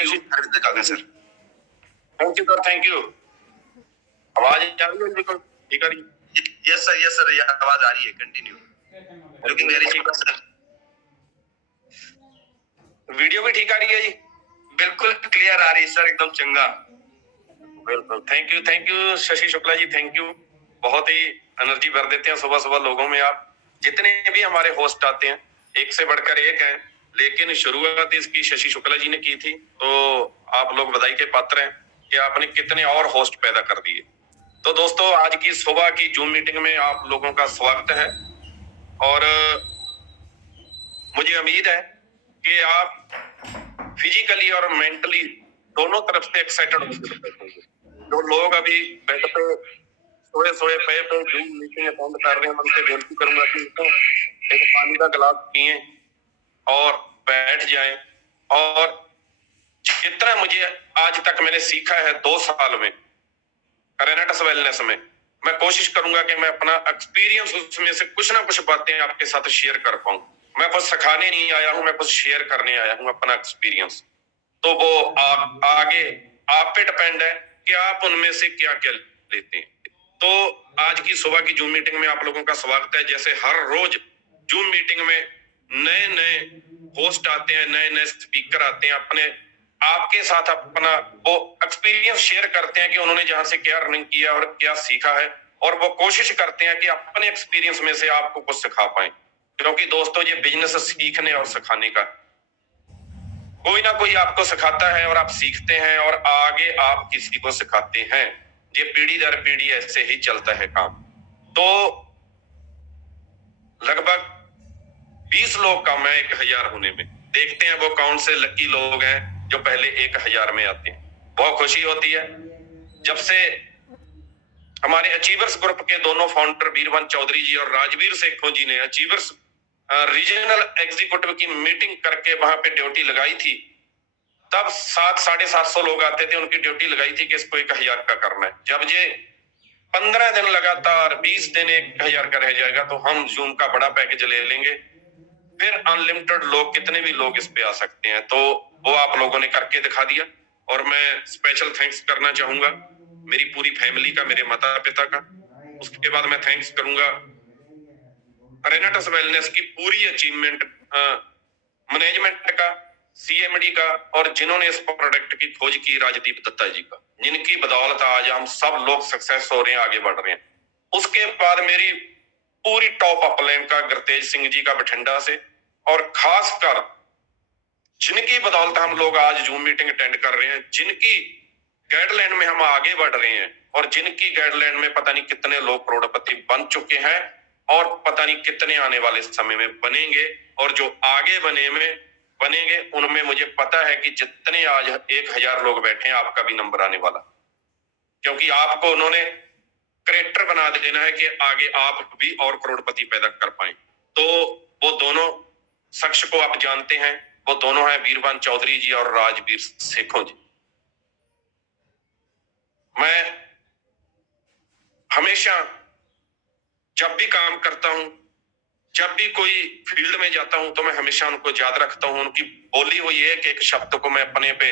अरविंद काका sir. Thank you sir, thank you. आवाज आ रही है बिल्कुल ठीक आ रही है? यस सर, ये आवाज आ रही है। कंटिन्यू। लुकिंग वेरी ठीक है सर। वीडियो भी ठीक आ रही है जी? बिल्कुल क्लियर आ रही है सर, एकदम चंगा। बिल्कुल, thank you Shashi Shukla ji, thank you. बहुत ही एनर्जी भर देते हैं सुबह सुबह लोगों में आप। जितने भी हमारे होस्ट आते हैं, एक से बढ़कर एक हैं, लेकिन शुरुआत इसकी शशि शुक्ला जी ने की थी, तो आप लोग बधाई के पात्र हैं कि आपने कितने और होस्ट पैदा कर दिए। तो दोस्तों, आज की सुबह की जूम मीटिंग में आप लोगों का स्वागत है और मुझे उम्मीद है कि आप फिजिकली और मेंटली दोनों तरफ से एक्साइटेड होंगे। जो लोग अभी बेड पे सोए सोए पे जूम मीटिंग अटेंड कर रहे हैं, उनसे विनती करूंगा कि एक पानी का गिलास पिए और बैठ जाएं। और जितना मुझे आज तक मैंने सीखा है 2 साल में रेनेटस वेलनेस में, मैं कोशिश करूंगा कि मैं अपना एक्सपीरियंस उसमें से कुछ ना कुछ बातें आपके साथ शेयर कर पाऊं। मैं कुछ सिखाने नहीं आया हूं, मैं कुछ शेयर करने आया हूं अपना एक्सपीरियंस। तो वो आगे आप पे डिपेंड है कि आप उनमें से क्या क्या लेते हैं। तो आज की सुबह की जूम मीटिंग में आप लोगों का स्वागत है। जैसे हर रोज जूम मीटिंग में नए नए होस्ट आते हैं, नए नए स्पीकर आते हैं, अपने आपके साथ अपना वो एक्सपीरियंस शेयर करते हैं कि उन्होंने जहां से क्या अर्निंग किया और क्या सीखा है, और वो कोशिश करते हैं कि अपने एक्सपीरियंस में से आपको कुछ सिखा पाए। क्योंकि दोस्तों, ये बिजनेस सीखने और सिखाने का, कोई ना कोई आपको सिखाता है और आप सीखते हैं और आगे आप किसी को सिखाते हैं। ये पीढ़ी दर पीढ़ी ऐसे ही चलता है काम। तो लगभग 20 लोग कम है 1000 होने में। देखते हैं वो कौन से लकी लोग हैं जो पहले 1000 में आते हैं। बहुत खुशी होती है जब से हमारे अचीवर्स ग्रुप के दोनों फाउंडर वीरवन चौधरी जी और राजवीर सेखों जी ने अचीवर्स रीजनल एग्जीक्यूटिव की मीटिंग करके वहां पे ड्यूटी लगाई थी। तब 700-750 लोग आते थे, उनकी ड्यूटी लगाई थी कि इसको 1000 का करना है। जब ये 15 दिन लगातार 20 दिन 1000 का रह जाएगा तो हम जूम का बड़ा पैकेज ले लेंगे। फिर अनलिमिटेड लोग, कितने भी लोग इस पे आ सकते हैं। तो वो आप लोगों ने करके दिखा दिया और मैं स्पेशल थैंक्स करना चाहूंगा मेरी पूरी फैमिली का, मेरे माता पिता का। उसके बाद मैं थैंक्स करूंगा रेनेटस वेलनेस की पूरी अचीवमेंट मैनेजमेंट का, सीएमडी का, और जिन्होंने इस प्रोडक्ट की खोज की राजदीप दत्ता जी का, जिनकी बदौलत आज हम सब लोग सक्सेस हो रहे हैं, आगे बढ़ रहे हैं। उसके बाद मेरी पूरी टॉप अपलाइन का गुरतेज सिंह जी का बठिंडा से, और खासकर जिनकी बदौलत हम लोग आज जूम मीटिंग अटेंड कर रहे हैं, जिनकी गाइडलाइन में हम आगे बढ़ रहे हैं, और जिनकी गाइडलाइन में पता नहीं कितने लोग करोड़पति बन चुके हैं और पता नहीं कितने आने वाले समय में बनेंगे, और जो आगे बनेंगे उनमें मुझे पता है कि जितने आज 1000 लोग बैठे हैं, आपका भी नंबर आने वाला। क्योंकि आपको उन्होंने क्रिएटर बना देना है कि आगे आप भी और करोड़पति पैदा कर पाए। तो वो दोनों शख्स को आप जानते हैं, वो दोनों हैं वीरवन चौधरी जी और राजवीर सेखों जी। मैं हमेशा जब भी काम करता हूं, जब भी कोई फील्ड में जाता हूं, तो मैं हमेशा उनको याद रखता हूं। उनकी बोली हुई एक शब्द को मैं अपने पे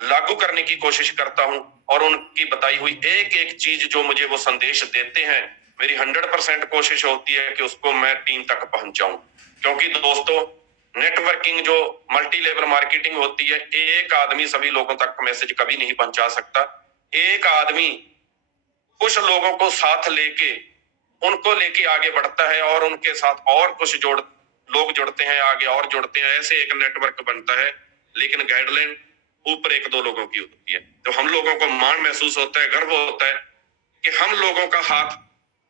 लागू करने की कोशिश करता हूं, और उनकी बताई हुई एक एक चीज जो मुझे वो संदेश देते हैं, मेरी 100% कोशिश होती है कि उसको मैं टीम तक पहुंचाऊं। क्योंकि दोस्तों, नेटवर्किंग जो मल्टी लेवल मार्केटिंग होती है, एक आदमी सभी लोगों तक मैसेज कभी नहीं पहुंचा सकता। एक आदमी कुछ लोगों को साथ लेके उनको लेके आगे बढ़ता है, और उनके साथ और कुछ लोग जुड़ते हैं, आगे और जुड़ते हैं, ऐसे एक नेटवर्क बनता है। लेकिन गाइडलाइन ऊपर 1-2 लोगों की होती है। तो हम लोगों को मान महसूस होता है, गर्व होता है कि हम लोगों का हाथ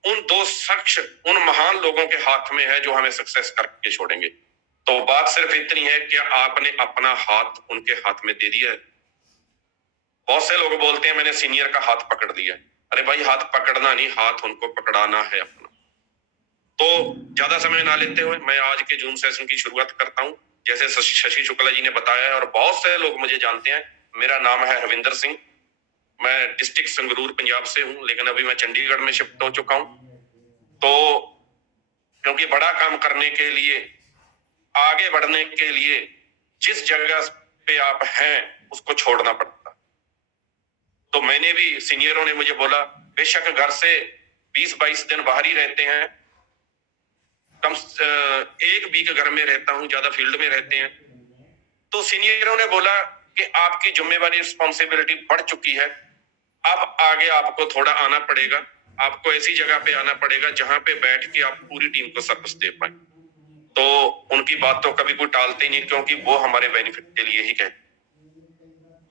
उन 2 शख्स, उन महान लोगों के हाथ में है जो हमें सक्सेस करके छोड़ेंगे। तो बात सिर्फ इतनी है कि आपने अपना हाथ उनके हाथ में दे दिया है। बहुत से लोग बोलते हैं मैंने सीनियर का हाथ पकड़ लिया। अरे भाई, हाथ पकड़ना नहीं, हाथ उनको पकड़ाना है अपना। तो ज्यादा समय ना लेते हुए मैं आज के जूम सेशन की शुरुआत करता हूं। जैसे शशि शुक्ला जी ने बताया है और बहुत से लोग मुझे जानते हैं, मेरा नाम है हरविंदर सिंह। मैं डिस्ट्रिक्ट संगरूर पंजाब से हूं, लेकिन अभी मैं चंडीगढ़ में शिफ्ट हो चुका हूं। तो क्योंकि बड़ा काम करने के लिए, आगे बढ़ने के लिए जिस जगह पे आप हैं उसको छोड़ना पड़ता। तो मैंने भी, सीनियरों ने मुझे बोला, बेशक घर से 20-22 दिन बाहर ही रहते हैं, कम 1 वीक घर में रहता हूं, ज्यादा फील्ड में रहते हैं। तो सीनियरों ने बोला कि आपकी जिम्मेवारी, रिस्पॉन्सिबिलिटी बढ़ चुकी है, अब आगे आपको थोड़ा आना पड़ेगा, आपको ऐसी जगह पे आना पड़ेगा जहां पे बैठ के आप पूरी टीम को सर्विस दे पाए। तो उनकी बात तो कभी कोई टालते ही नहीं, क्योंकि वो हमारे बेनिफिट के लिए ही कहते।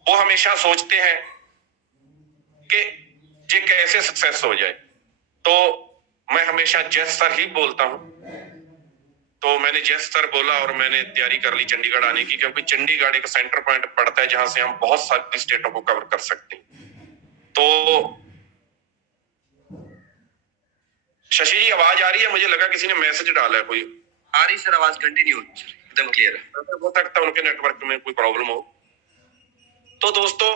वो हमेशा सोचते हैं कि ये कैसे सक्सेस हो जाए। तो मैं हमेशा जस सर ही बोलता हूं। तो मैंने जस सर बोला और मैंने तैयारी कर ली चंडीगढ़ आने की, क्योंकि चंडीगढ़ एक सेंटर पॉइंट पड़ता है जहां से हम बहुत सारी स्टेटों को कवर कर सकते हैं। तो शशि जी, आवाज आ रही है? मुझे लगा किसी ने मैसेज डाला है कोई। आ रही सर, आवाज कंटिन्यू एकदम क्लियर है। हो सकता है उनके नेटवर्क में कोई प्रॉब्लम हो। तो दोस्तों,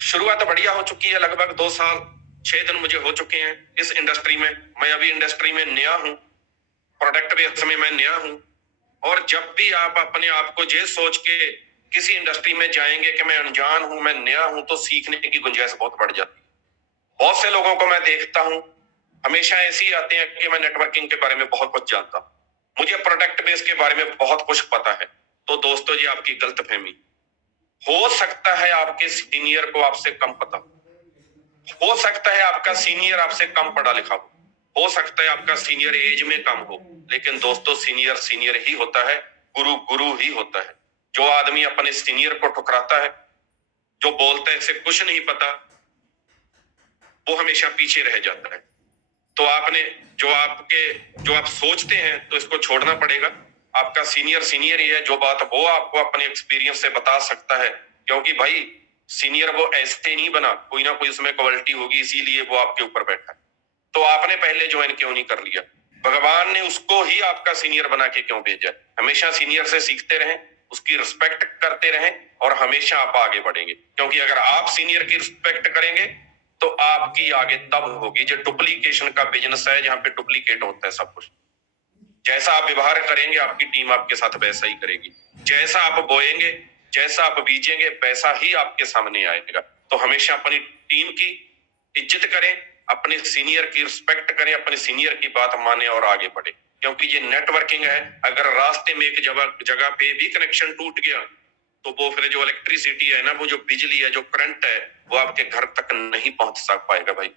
शुरुआत बढ़िया हो चुकी है। लगभग 2 साल 6 दिन मुझे हो चुके हैं इस इंडस्ट्री में। मैं अभी इंडस्ट्री में नया हूं, प्रोडक्ट बेस में मैं नया हूं। और जब भी आप अपने आप को ये सोच के किसी इंडस्ट्री में जाएंगे कि मैं अनजान हूं, मैं नया हूं, तो सीखने की गुंजाइश बहुत बढ़ जाती है। बहुत से लोगों को मैं देखता हूं, हमेशा ऐसे ही आते हैं कि मैं नेटवर्किंग के बारे में बहुत कुछ जानता हूं, मुझे प्रोडक्ट बेस के बारे में बहुत कुछ पता है। तो दोस्तों जी, आपकी गलतफहमी। हो सकता है आपके सीनियर को आपसे कम पता हो सकता है आपका सीनियर आपसे कम पढ़ा लिखा हो सकता है आपका सीनियर एज में कम हो, लेकिन दोस्तों, सीनियर सीनियर ही होता है, गुरु गुरु ही होता है। जो आदमी अपने सीनियर को ठुकराता है, जो बोलता है इसे कुछ नहीं पता, वो हमेशा पीछे रह जाता है। तो आपने जो आप सोचते हैं, तो इसको छोड़ना पड़ेगा। आपका सीनियर सीनियर ही है, जो बात वो आपको अपने एक्सपीरियंस से बता सकता है, क्योंकि भाई सीनियर वो ऐसे नहीं बना, कोई ना कोई उसमें क्वालिटी होगी, इसीलिए वो आपके ऊपर बैठा है। तो आपने पहले ज्वाइन क्यों नहीं कर लिया? भगवान ने उसको ही आपका सीनियर बना के क्यों भेजा? हमेशा सीनियर से सीखते रहें, उसकी रिस्पेक्ट करते रहें, और हमेशा आप आगे बढ़ेंगे। क्योंकि अगर आप सीनियर की रिस्पेक्ट करेंगे तो आपकी आगे तब होगी। जो डुप्लीकेशन का बिजनेस है, जहां पे डुप्लीकेट होता है सब कुछ। जैसा आप व्यवहार करेंगे, आपकी टीम आपके साथ वैसा ही करेगी। जैसा आप बोएंगे, जैसा आप बीजेंगे, वैसा ही आपके सामने आएगा। तो हमेशा अपनी टीम की इज्जत करें, अपने सीनियर की रिस्पेक्ट करें, अपने सीनियर की बात माने और आगे बढ़े। क्योंकि ये नेटवर्किंग है, अगर रास्ते में एक जगह पे भी कनेक्शन टूट गया, तो वो फिर जो इलेक्ट्रिसिटी है ना, वो जो बिजली है, जो करंट है, वो आपके घर तक नहीं पहुंच सक पाएगा भाई।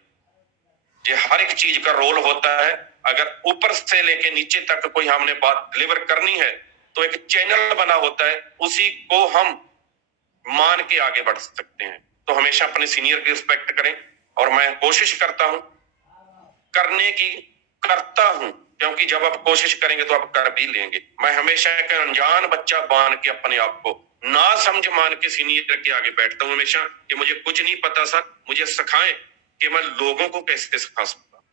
ये हर एक चीज का रोल होता है। अगर ऊपर से लेके नीचे तक कोई हमने बात डिलीवर करनी है, तो एक चैनल बना होता है, उसी को हम मान के आगे बढ़ सकते हैं। तो हमेशा अपने सीनियर की रिस्पेक्ट करें, और मैं कोशिश करता हूं, करने की करता हूं, क्योंकि जब आप कोशिश करेंगे तो आप कर भी लेंगे। मैं हमेशा एक अनजान बच्चा मान के, अपने आप को ना समझ मान के सीनियर के आगे बैठता हूं हमेशा, कि मुझे कुछ नहीं पता सर, मुझे सिखाएं कि मैं लोगों को कैसे सिखा सकता,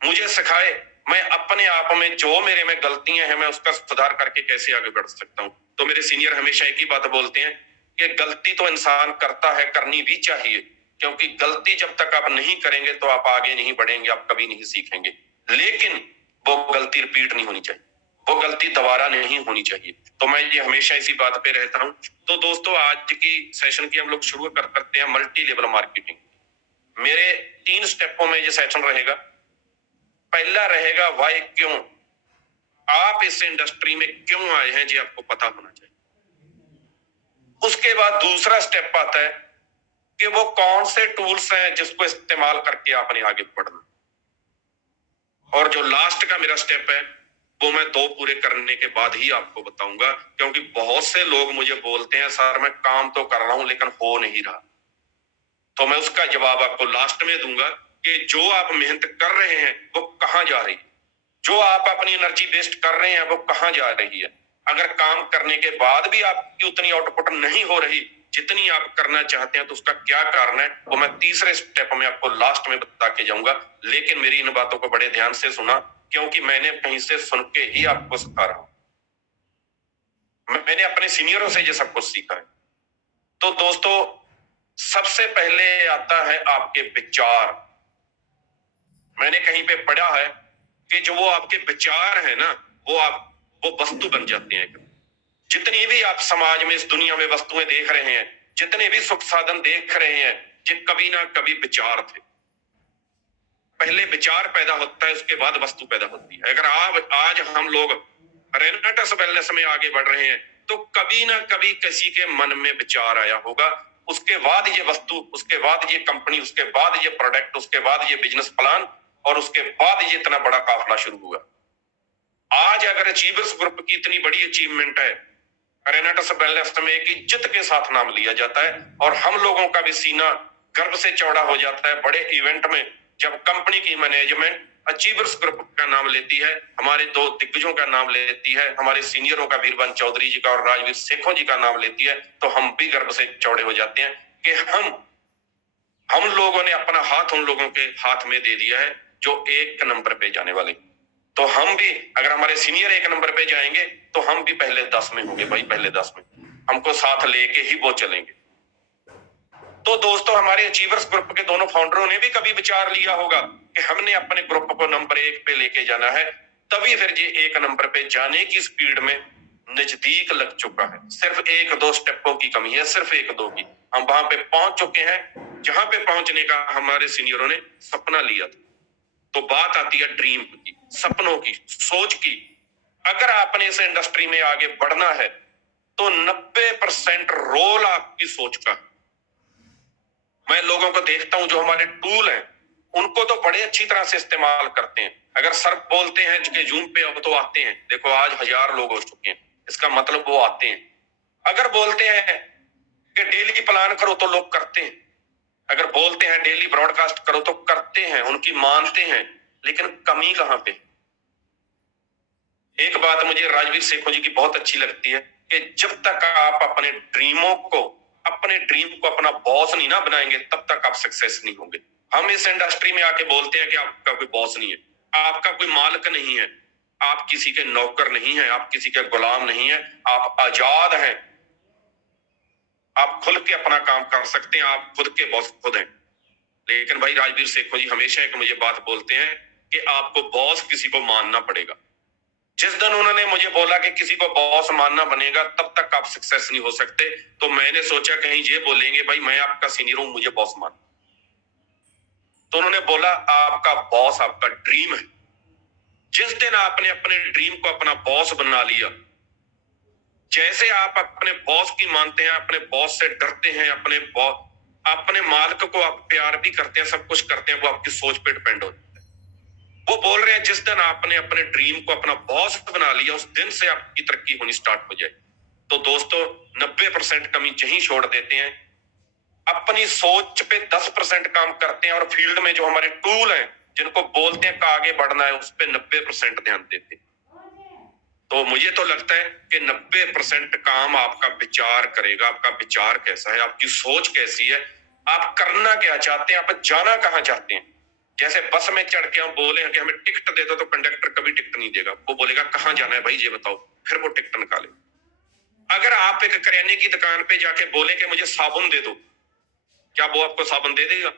मुझे सिखाए मैं अपने आप में जो मेरे में गलतियां हैं, मैं उसका सुधार करके कैसे आगे बढ़ सकता हूं। तो मेरे सीनियर हमेशा एक ही बात बोलते हैं कि गलती तो इंसान करता है, करनी भी चाहिए, क्योंकि गलती जब तक आप नहीं करेंगे तो आप आगे नहीं बढ़ेंगे, आप कभी नहीं सीखेंगे। लेकिन वो गलती रिपीट नहीं होनी चाहिए, वो गलती दोबारा नहीं होनी चाहिए। तो मैं ये हमेशा इसी बात पे रहता हूं। तो दोस्तों, आज की सेशन की हम लोग शुरू करते हैं मल्टी लेवल मार्केटिंग। मेरे 3 स्टेपों में ये सेशन रहेगा। पहला रहेगा वाई, क्यों आप इस इंडस्ट्री में क्यों आए हैं, जी आपको पता होना चाहिए। उसके बाद दूसरा स्टेप आता है कि वो कौन से टूल्स हैं जिसको इस्तेमाल करके आपने आगे बढ़ना। और जो लास्ट का मेरा स्टेप है, वो मैं 2 पूरे करने के बाद ही आपको बताऊंगा, क्योंकि बहुत से लोग मुझे बोलते हैं सर मैं काम तो कर रहा हूं लेकिन हो नहीं रहा। तो मैं उसका जवाब आपको लास्ट में दूंगा कि जो आप मेहनत कर रहे हैं वो कहां जा रही है, जो आप अपनी एनर्जी वेस्ट कर रहे हैं वो कहां जा रही है। अगर काम करने के बाद भी आपकी उतनी आउटपुट नहीं हो रही जितनी आप करना चाहते हैं, तो उसका क्या कारण है, वो मैं तीसरे स्टेप में आपको लास्ट में बता के जाऊंगा। लेकिन मेरी इन बातों को बड़े ध्यान से सुना, क्योंकि मैंने कहीं से सुन के ही आपको सिखा रहा हूं। मैंने अपने सीनियरों से ये सब कुछ सीखा है। तो दोस्तों, सबसे पहले आता है आपके विचार। मैंने कहीं पे पढ़ा है कि जो वो आपके विचार है ना, वो वस्तु बन जाते हैं। जितनी भी आप समाज में इस दुनिया में वस्तुएं देख रहे हैं, जितने भी सुख साधन देख रहे हैं, ये कभी ना कभी विचार थे। पहले विचार पैदा होता है, उसके बाद वस्तु पैदा होती है। अगर आज हम लोग रेनेटस वेलनेस में आगे बढ़ रहे हैं, तो कभी ना कभी किसी के मन में विचार आया होगा, उसके बाद ये वस्तु, उसके बाद ये कंपनी, उसके बाद ये प्रोडक्ट, उसके बाद ये बिजनेस प्लान, और उसके बाद ये इतना बड़ा काफिला शुरू हुआ। आज अगर अचीवर्स ग्रुप की इतनी बड़ी अचीवमेंट है, रेनेटस वेलनेस में एक इज्जत के साथ नाम लिया जाता है, और हम लोगों का भी सीना गर्व से चौड़ा हो जाता है बड़े इवेंट में, जब कंपनी की मैनेजमेंट अचीवर्स ग्रुप का नाम लेती है, हमारे दो दिग्गजों का नाम लेती है, हमारे सीनियरों का वीरबंश चौधरी जी का और राजवीर शेखों जी का नाम लेती है, तो हम भी गर्व से चौड़े हो जाते हैं कि हम लोगों ने अपना हाथ उन लोगों के हाथ में दे दिया है जो 1 नंबर पे जाने वाले। तो हम भी, अगर हमारे सीनियर 1 नंबर पे जाएंगे, तो हम भी पहले 10 में होंगे भाई, पहले 10 में हमको साथ लेके ही वो चलेंगे। तो दोस्तों, हमारे अचीवर्स ग्रुप के दोनों फाउंडरों ने भी कभी विचार लिया होगा कि हमने अपने ग्रुप को नंबर 1 पे लेके जाना है, तभी फिर ये 1 नंबर पे जाने की स्पीड में नजदीक लग चुका है। सिर्फ 1-2 स्टेपों की कमी है, सिर्फ 1-2 की। हम वहां पे पहुंच चुके हैं जहां पे पहुंचने का हमारे सीनियरों ने सपना लिया था। तो बात आती है ड्रीम की, सपनों की, सोच की। अगर आपने इस इंडस्ट्री में आगे बढ़ना है, तो 90% रोल आपकी सोच का। मैं लोगों को देखता हूं जो हमारे टूल हैं, उनको तो बड़े अच्छी तरह से इस्तेमाल करते हैं। अगर सर बोलते हैं कि जूम पे अब तो आते हैं, देखो आज 1000 लोग हो चुके हैं, इसका मतलब वो आते हैं। अगर बोलते हैं कि डेली प्लान करो तो लोग करते हैं, अगर बोलते हैं डेली ब्रॉडकास्ट करो तो करते हैं, उनकी मानते हैं। लेकिन कमी कहां पे? एक बात मुझे राजवीर शेखों जी की बहुत अच्छी लगती है कि जब तक आप अपने ड्रीम को अपना बॉस नहीं ना बनाएंगे, तब तक आप सक्सेस नहीं होंगे। हम इस इंडस्ट्री में आके बोलते हैं कि आपका कोई बॉस नहीं है, आपका कोई मालिक नहीं है, आप किसी के नौकर नहीं है, आप किसी के गुलाम नहीं है, आप आजाद हैं, आप खुल के अपना काम कर सकते हैं, आप खुद के बॉस खुद हैं। लेकिन भाई राजवीर शेखों जी हमेशा एक मुझे बात बोलते हैं कि आपको बॉस किसी को मानना पड़ेगा। जिस दिन उन्होंने मुझे बोला कि किसी को बॉस मानना बनेगा, तब तक आप सक्सेस नहीं हो सकते, तो मैंने सोचा कहीं ये बोलेंगे भाई मैं आपका सीनियर हूं, मुझे बॉस मान। तो उन्होंने बोला आपका बॉस आपका ड्रीम है। जिस दिन आपने अपने ड्रीम को अपना बॉस बना लिया, जैसे आप अपने बॉस की मानते हैं, अपने बॉस से डरते हैं, अपने मालिक को आप प्यार भी करते हैं, सब कुछ करते हैं, वो आपकी सोच पे डिपेंड होता है। वो बोल रहे हैं जिस दिन आपने अपने ड्रीम को अपना बॉस बना लिया, उस दिन से आपकी तरक्की होनी स्टार्ट हो जाए। तो दोस्तों, 90% कमी यहीं छोड़ देते हैं, अपनी सोच पे 10% काम करते हैं, और फील्ड में जो हमारे टूल हैं, जिनको बोलते हैं कि आगे बढ़ना है, उस पर 90% ध्यान देते हैं। तो मुझे तो लगता है कि 90% काम आपका विचार करेगा। आपका विचार कैसा है, आपकी सोच कैसी है, आप करना क्या चाहते हैं, आप जाना कहाँ चाहते हैं। जैसे बस में चढ़ के हम बोले कि हमें टिकट दे दो, तो कंडक्टर कभी टिकट नहीं देगा, वो बोलेगा कहाँ जाना है भाई ये बताओ, फिर वो टिकट निकाले। अगर आप एक करियाने की दुकान पे जाके बोले कि मुझे साबुन दे दो, क्या वो आपको साबुन दे देगा?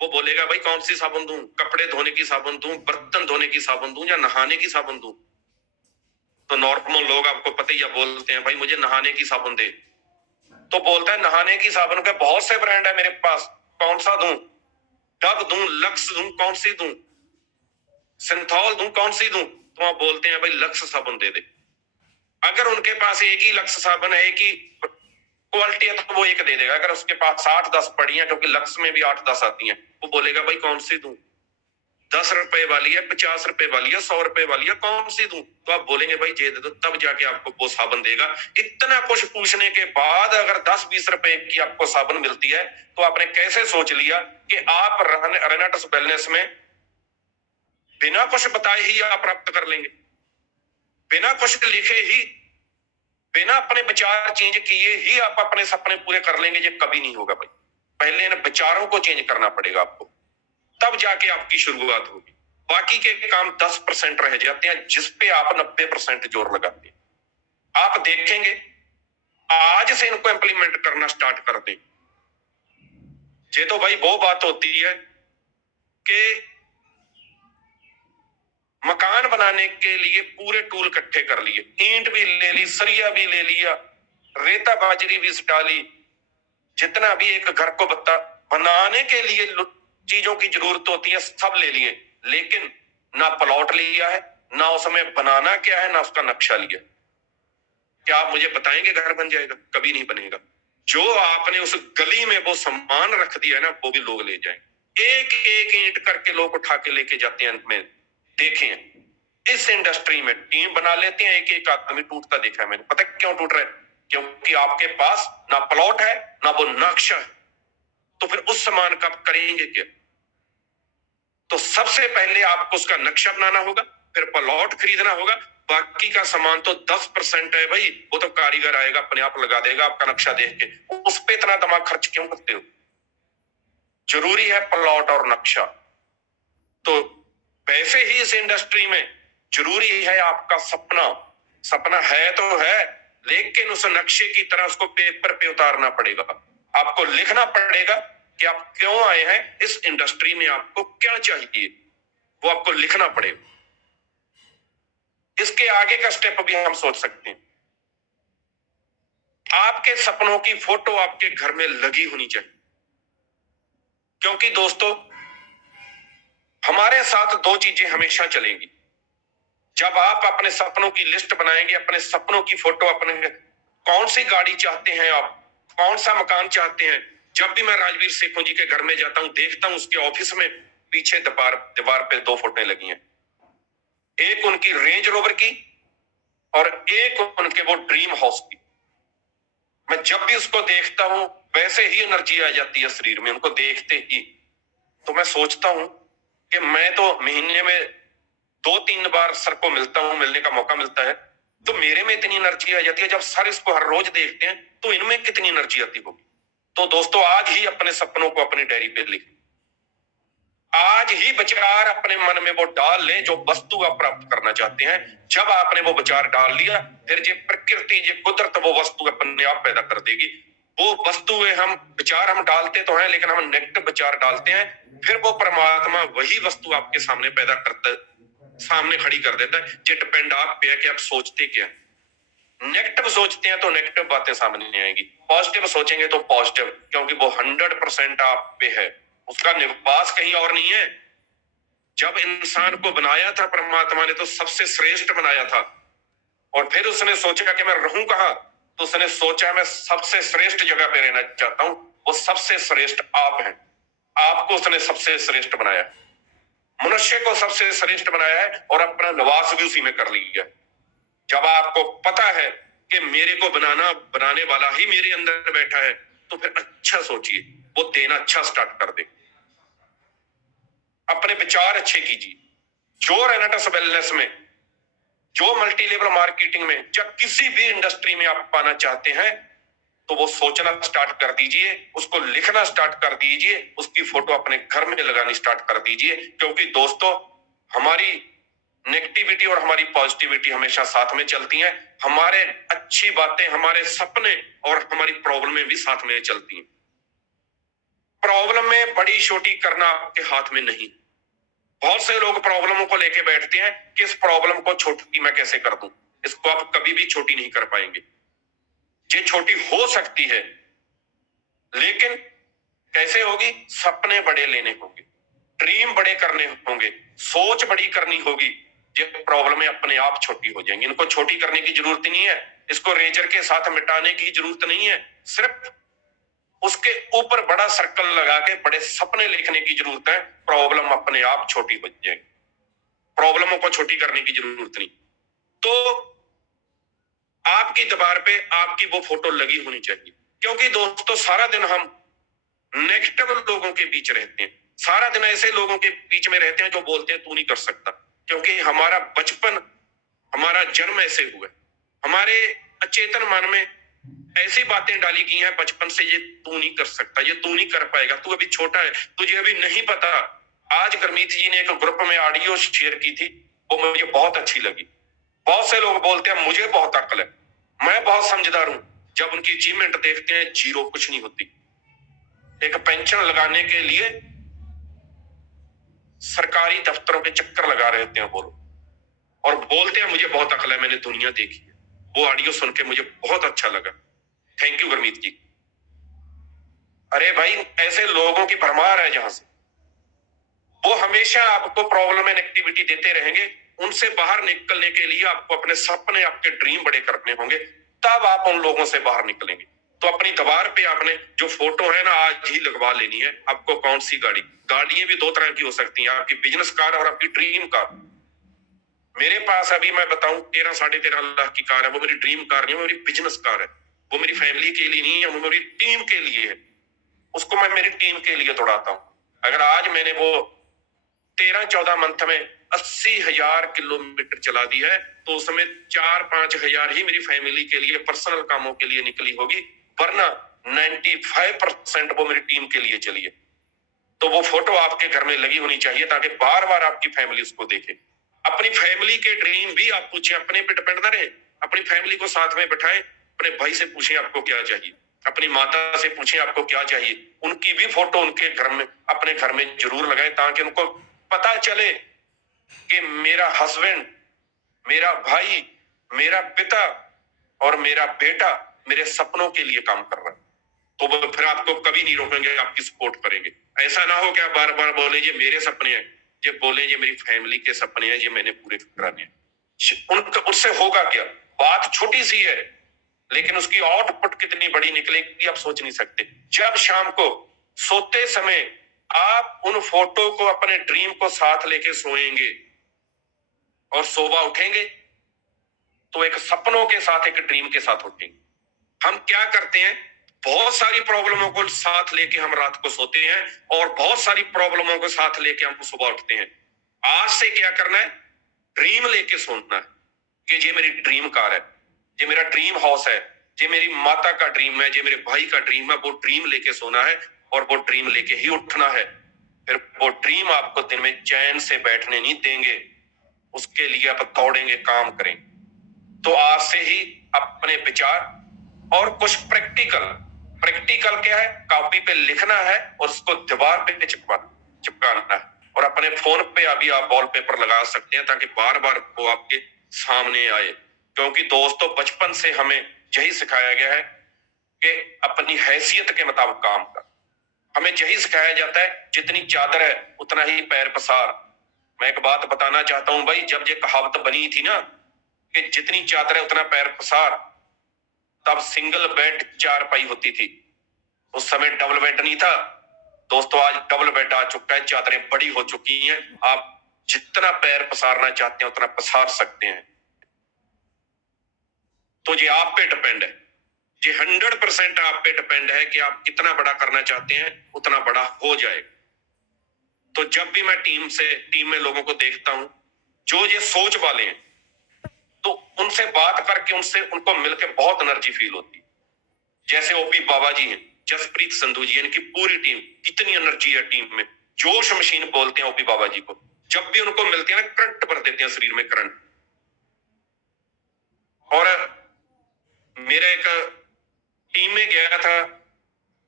वो बोलेगा भाई कौन सी साबुन दूं, कपड़े धोने की साबुन दूं, बर्तन धोने की साबुन दूं, या नहाने की साबुन दूं? तो नॉर्मल लोग आपको पता ही बोलते हैं भाई मुझे नहाने की साबुन दे। तो बोलता है नहाने की साबुन के बहुत से ब्रांड है मेरे पास, कौन सा दूं? डव दूं, लक्स दूं, कौन सी दूं, सिंथॉल दूं, कौन सी दूं? तो आप बोलते हैं भाई लक्स साबुन दे दे। अगर उनके पास एक ही लक्स साबुन है, एक ही क्वालिटी है, तो वो एक दे देगा। अगर उसके पास 8-10 पड़ी है, क्योंकि लक्स में भी 8-10 आती हैं, वो बोलेगा भाई कौन सी दूं, 10 रुपए वाली है, 50 रुपए वाली है, 100 रुपए वाली है, कौन सी दूं? तो आप बोलेंगे भाई ये दे दो, तब जाके आपको वो साबुन देगा। इतना कुछ पूछने के बाद अगर 10-20 रुपए की आपको साबुन मिलती है, तो आपने कैसे सोच लिया कि आप रेनेटस वेलनेस में बिना कुछ बताए ही आप प्राप्त कर लेंगे, बिना कुछ लिखे ही, बिना अपने विचार चेंज किए ही आप अपने सपने पूरे कर लेंगे? ये कभी नहीं होगा भाई। पहले इन विचारों को चेंज करना पड़ेगा आपको, तब जाके आपकी शुरुआत होगी। बाकी के काम 10% रह जाते हैं, जिस पे आप 90% जोर लगाते हैं। आप देखेंगे आज से इनको इंप्लीमेंट करना स्टार्ट कर दें। ये तो भाई वो बात होती है कि मकान बनाने के लिए पूरे टूल इकट्ठे कर लिए, ईंट भी ले ली, सरिया भी ले लिया, रेता बाजरी भी डाली, जितना भी एक घर को बनाने के लिए चीजों की जरूरत होती है सब ले लिए, लेकिन ना प्लॉट लिया है, ना उसमें बनाना क्या है, ना उसका नक्शा लिया। क्या आप मुझे बताएंगे घर बन जाएगा? कभी नहीं बनेगा। जो आपने उस गली में वो सामान रख दिया है ना, वो भी लोग ले जाएंगे। एक एक ईंट करके लोग उठा के लेके जाते हैं। अंत में देखें, इस इंडस्ट्री में टीम बना लेते हैं, एक एक आदमी टूटता देखा है मैंने। पता क्यों टूट रहा है? क्योंकि आपके पास ना प्लॉट है, ना वो नक्शा है। तो फिर उस सामान का करेंगे क्या? तो सबसे पहले आपको उसका नक्शा बनाना होगा, फिर प्लॉट खरीदना होगा। बाकी का सामान तो 10% है भाई, वो तो कारीगर आएगा अपने आप लगा देगा आपका नक्शा देख के। उस पे इतना दिमाग खर्च क्यों करते हो? जरूरी है प्लॉट और नक्शा। तो वैसे ही इस इंडस्ट्री में जरूरी है आपका सपना। सपना है तो है, लेकिन उस नक्शे की तरह उसको पेपर पे उतारना पड़ेगा। आपको लिखना पड़ेगा कि आप क्यों आए हैं इस इंडस्ट्री में, आपको क्या चाहिए, वो आपको लिखना पड़ेगा। इसके आगे का स्टेप भी हम सोच सकते हैं। आपके सपनों की फोटो आपके घर में लगी होनी चाहिए। क्योंकि दोस्तों, हमारे साथ दो चीजें हमेशा चलेंगी। जब आप अपने सपनों की लिस्ट बनाएंगे, अपने सपनों की फोटो, अपने कौन सी गाड़ी चाहते हैं आप, कौन सा मकान चाहते हैं। जब भी मैं राजवीर सेठों जी के घर में जाता हूं, देखता हूं उसके ऑफिस में पीछे दीवार पे दो फोटोएं लगी हैं, एक उनकी रेंज रोवर की और एक उनके वो ड्रीम हाउस की। मैं जब भी उसको देखता हूं वैसे ही एनर्जी आ जाती है शरीर में उनको देखते ही। तो मैं सोचता हूं कि मैं तो महीने में 2-3 बार सर को मिलता हूं, मिलने का मौका मिलता है, तो मेरे में इतनी एनर्जी आ जाती है। जब सर इसको हर रोज देखते हैं तो इनमें कितनी एनर्जी आती होगी। तो दोस्तों, आज ही अपने सपनों को अपनी डायरी पे लिखें। आज ही विचार अपने मन में वो डाल लें जो वस्तु आप प्राप्त करना चाहते हैं। जब आपने वो विचार डाल लिया, फिर ये प्रकृति, ये कुदरत वो वस्तु अपने आप पैदा कर देगी। वो वस्तुएं, हम विचार हम डालते तो हैं, लेकिन हम नेगेटिव विचार डालते हैं, फिर वो परमात्मा वही वस्तु आपके सामने पैदा करता, सामने खड़ी कर देता है। ये डिपेंड आप पे है कि आप सोचते क्या है। नेगेटिव सोचते हैं तो नेगेटिव बातें सामने आएंगी, पॉजिटिव सोचेंगे तो पॉजिटिव, क्योंकि वो 100% आप पे है, उसका निवास कहीं और नहीं है। जब इंसान को बनाया था परमात्मा ने तो सबसे श्रेष्ठ बनाया था, और फिर उसने सोचा कि मैं रहूं कहां, तो उसने सोचा मैं सबसे श्रेष्ठ जगह पे रहना चाहता हूं। वो सबसे श्रेष्ठ आप हैं, आपको उसने सबसे श्रेष्ठ बनाया, मनुष्य को सबसे श्रेष्ठ बनाया है, और अपना निवास भी उसी में कर लिया। जब आपको पता है कि मेरे को बनाने वाला ही मेरे अंदर बैठा है, तो फिर अच्छा सोचिए, वो देना अच्छा स्टार्ट कर दे। अपने विचार अच्छे कीजिए। जो रेनेटस वेलनेस में, जो मल्टी लेवल मार्केटिंग में, जब किसी भी इंडस्ट्री में आप पाना चाहते हैं, तो वो सोचना स्टार्ट कर दीजिए, उसको लिखना स्टार्ट कर दीजिए, उसकी फोटो अपने घर में लगानी स्टार्ट कर दीजिए। क्योंकि दोस्तों, हमारी नेगेटिविटी और हमारी पॉजिटिविटी हमेशा साथ में चलती हैं। हमारे अच्छी बातें, हमारे सपने और हमारी प्रॉब्लमें भी साथ में चलती हैं। प्रॉब्लम में बड़ी छोटी करना आपके हाथ में नहीं। बहुत से लोग प्रॉब्लमों को लेके बैठते हैं कि इस प्रॉब्लम को छोटी मैं कैसे कर दूं। इसको आप कभी भी छोटी नहीं कर पाएंगे। ये छोटी हो सकती है, लेकिन कैसे होगी? सपने बड़े लेने होंगे, ड्रीम बड़े करने होंगे, सोच बड़ी करनी होगी। ये प्रॉब्लमें अपने आप छोटी हो जाएंगी। इनको छोटी करने की जरूरत नहीं है, इसको रेजर के साथ मिटाने की जरूरत नहीं है। सिर्फ उसके ऊपर बड़ा सर्कल लगा के बड़े सपने लिखने की जरूरत है। प्रॉब्लम अपने आप छोटी हो जाएगी, प्रॉब्लमों को छोटी करने की जरूरत नहीं। तो आपकी दीवार पे आपकी वो फोटो लगी होनी चाहिए। क्योंकि दोस्तों, सारा दिन हम नेगेटिव लोगों के बीच रहते हैं, सारा दिन ऐसे लोगों के बीच में रहते हैं जो बोलते हैं तू नहीं कर सकता। क्योंकि हमारा बचपन, हमारा जन्म ऐसे हुआ, हमारे अचेतन मन में ऐसी बातें डाली गई हैं बचपन से, ये तू नहीं कर सकता, ये तू नहीं कर पाएगा, तू अभी छोटा है, तुझे अभी नहीं पता। आज गुरमीत जी ने एक ग्रुप में ऑडियो शेयर की थी, वो मुझे बहुत अच्छी लगी। बहुत से लोग बोलते हैं मुझे बहुत अक्ल है, मैं बहुत समझदार हूं। जब उनकी अचीवमेंट देखते हैं, जीरो, कुछ नहीं होती। एक पेंशन लगाने के लिए सरकारी दफ्तरों के चक्कर लगा रहे होते हैं वो लोग। और बोलते हैं मुझे बहुत अकल है, मैंने दुनिया देखी है। वो ऑडियो सुन के मुझे बहुत अच्छा लगा। थैंक यू गुरमीत जी। अरे भाई, ऐसे लोगों की भरमार है जहां से वो हमेशा आपको प्रॉब्लम एंड एक्टिविटी देते रहेंगे। उनसे बाहर निकलने के लिए आपको अपने सपने, आपके ड्रीम बड़े करने होंगे, तब आप उन लोगों से बाहर निकलेंगे। तो अपनी दीवार पे आपने जो फोटो है ना, आज ही लगवा लेनी है। आपको कौन सी गाड़ियां भी दो तरह की हो सकती हैं, आपकी बिजनेस कार और आपकी ड्रीम कार। मेरे पास अभी मैं बताऊं 13-13.5 लाख की कार है। वो मेरी ड्रीम कार नहीं है, वो मेरी बिजनेस कार है। वो मेरी फैमिली के लिए नहीं है, वो मेरी टीम के लिए है। उसको मैं मेरी टीम के लिए दौड़ाता हूं। अगर आज मैंने वो 13-14 मंथ में 80,000 किलोमीटर चला दी है, तो उसमें 4-5 हजार ही मेरी फैमिली के लिए, पर्सनल कामों के लिए निकली होगी, वरना 95% वो मेरी टीम के लिए चली है। तो वो फोटो आपके घर में लगी होनी चाहिए ताकि बार बार आपकी फैमिली उसको देखे। अपनी फैमिली के ड्रीम भी आप पूछें, अपने पे डिपेंड ना रहे। अपनी फैमिली को साथ में बैठाएं, अपने भाई से पूछें आपको क्या चाहिए, अपनी माता से पूछें आपको क्या चाहिए। उनकी भी फोटो उनके घर में, अपने घर में जरूर लगाएं, ताकि उनको पता चले कि मेरा हस्बैंड, मेरा भाई, मेरा पिता और मेरा बेटा मेरे सपनों के लिए काम कर रहा है। तो वो फिर आपको कभी नहीं रोकेंगे, आपकी सपोर्ट करेंगे। ऐसा ना हो कि आप बार बार बोले ये मेरे सपने हैं, ये बोले ये मेरी फैमिली के सपने हैं, ये मैंने पूरे कराने हैं। उनका उससे होगा क्या? बात छोटी सी है, लेकिन उसकी आउटपुट कितनी बड़ी निकलेगी आप सोच नहीं सकते। जब शाम को सोते समय आप उन फोटो को, अपने ड्रीम को साथ लेके सोएंगे और सुबह उठेंगे तो एक सपनों के साथ, एक ड्रीम के साथ उठेंगे। हम क्या करते हैं, बहुत सारी प्रॉब्लमों को साथ लेके हम रात को सोते हैं और बहुत सारी प्रॉब्लमों को साथ लेके हम सुबह उठते हैं। आज से क्या करना है, ड्रीम लेके सोना है कि ये मेरी ड्रीम कार है, ये मेरा ड्रीम हाउस है, ये मेरी माता का ड्रीम है, ये मेरे भाई का ड्रीम है। वो ड्रीम लेके सोना है और वो ड्रीम लेके ही उठना है। फिर वो ड्रीम आपको दिन में चैन से बैठने नहीं देंगे, उसके लिए आप दौड़ेंगे, काम करें। तो आज से ही अपने विचार और कुछ प्रैक्टिकल क्या है, कॉपी पे लिखना है और उसको दीवार पे चिपकाना है। और अपने फोन पे अभी आप वॉलपेपर लगा सकते हैं ताकि बार बार वो आपके सामने आए। क्योंकि दोस्तों, बचपन से हमें यही सिखाया गया है कि अपनी हैसियत के मुताबिक काम कर। हमें यही सिखाया जाता है, जितनी चादर है उतना ही पैर पसार। मैं एक बात बताना चाहता हूं भाई, जब ये कहावत बनी थी ना कि जितनी चादर है उतना पैर पसार, तब सिंगल बेड 4 पाई होती थी। उस समय डबल बेड नहीं था। दोस्तों, आज डबल बेड आ चुका है, चादरें बड़ी हो चुकी हैं। आप जितना पैर पसारना चाहते हैं उतना पसार सकते हैं। तो ये आप पे डिपेंड है, ये 100% आप पे डिपेंड है कि आप कितना बड़ा करना चाहते हैं, उतना बड़ा हो जाए। तो जब भी मैं टीम में लोगों को देखता हूं जो ये सोच वाले हैं, तो उनसे बात करके, उनको मिलकर बहुत एनर्जी फील होती है। जैसे ओपी बाबा जी हैं, जसप्रीत संधू जी, इनकी पूरी टीम, कितनी एनर्जी है टीम में। जोश मशीन बोलते हैं ओपी बाबा जी को। जब भी उनको मिलते हैं ना, करंट भर देते हैं शरीर में, करंट। और मेरा एक टीम में गया था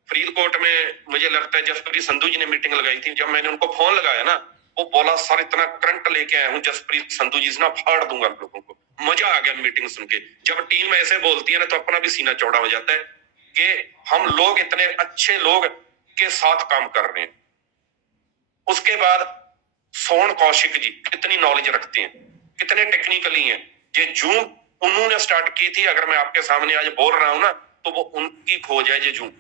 फरीदकोट में, मुझे लगता है जसप्रीत संधू जी ने मीटिंग लगाई थी। जब मैंने उनको फोन लगाया ना, वो बोला सर इतना करंट लेके आया हूँ जसप्रीत संधू जी से ना फाड़ दूंगा लोगों को। मजा आ गया मीटिंग सुन के। जब टीम ऐसे बोलती है ना, तो अपना भी सीना चौड़ा हो जाता है कि हम लोग इतने अच्छे लोग के साथ काम कर रहे हैं। उसके बाद सोहन कौशिक जी कितनी नॉलेज रखते हैं, कितने टेक्निकली हैं। ये जूम उन्होंने स्टार्ट की थी। अगर मैं आपके सामने आज बोल रहा हूं ना, तो वो उनकी खोज है। ये जूम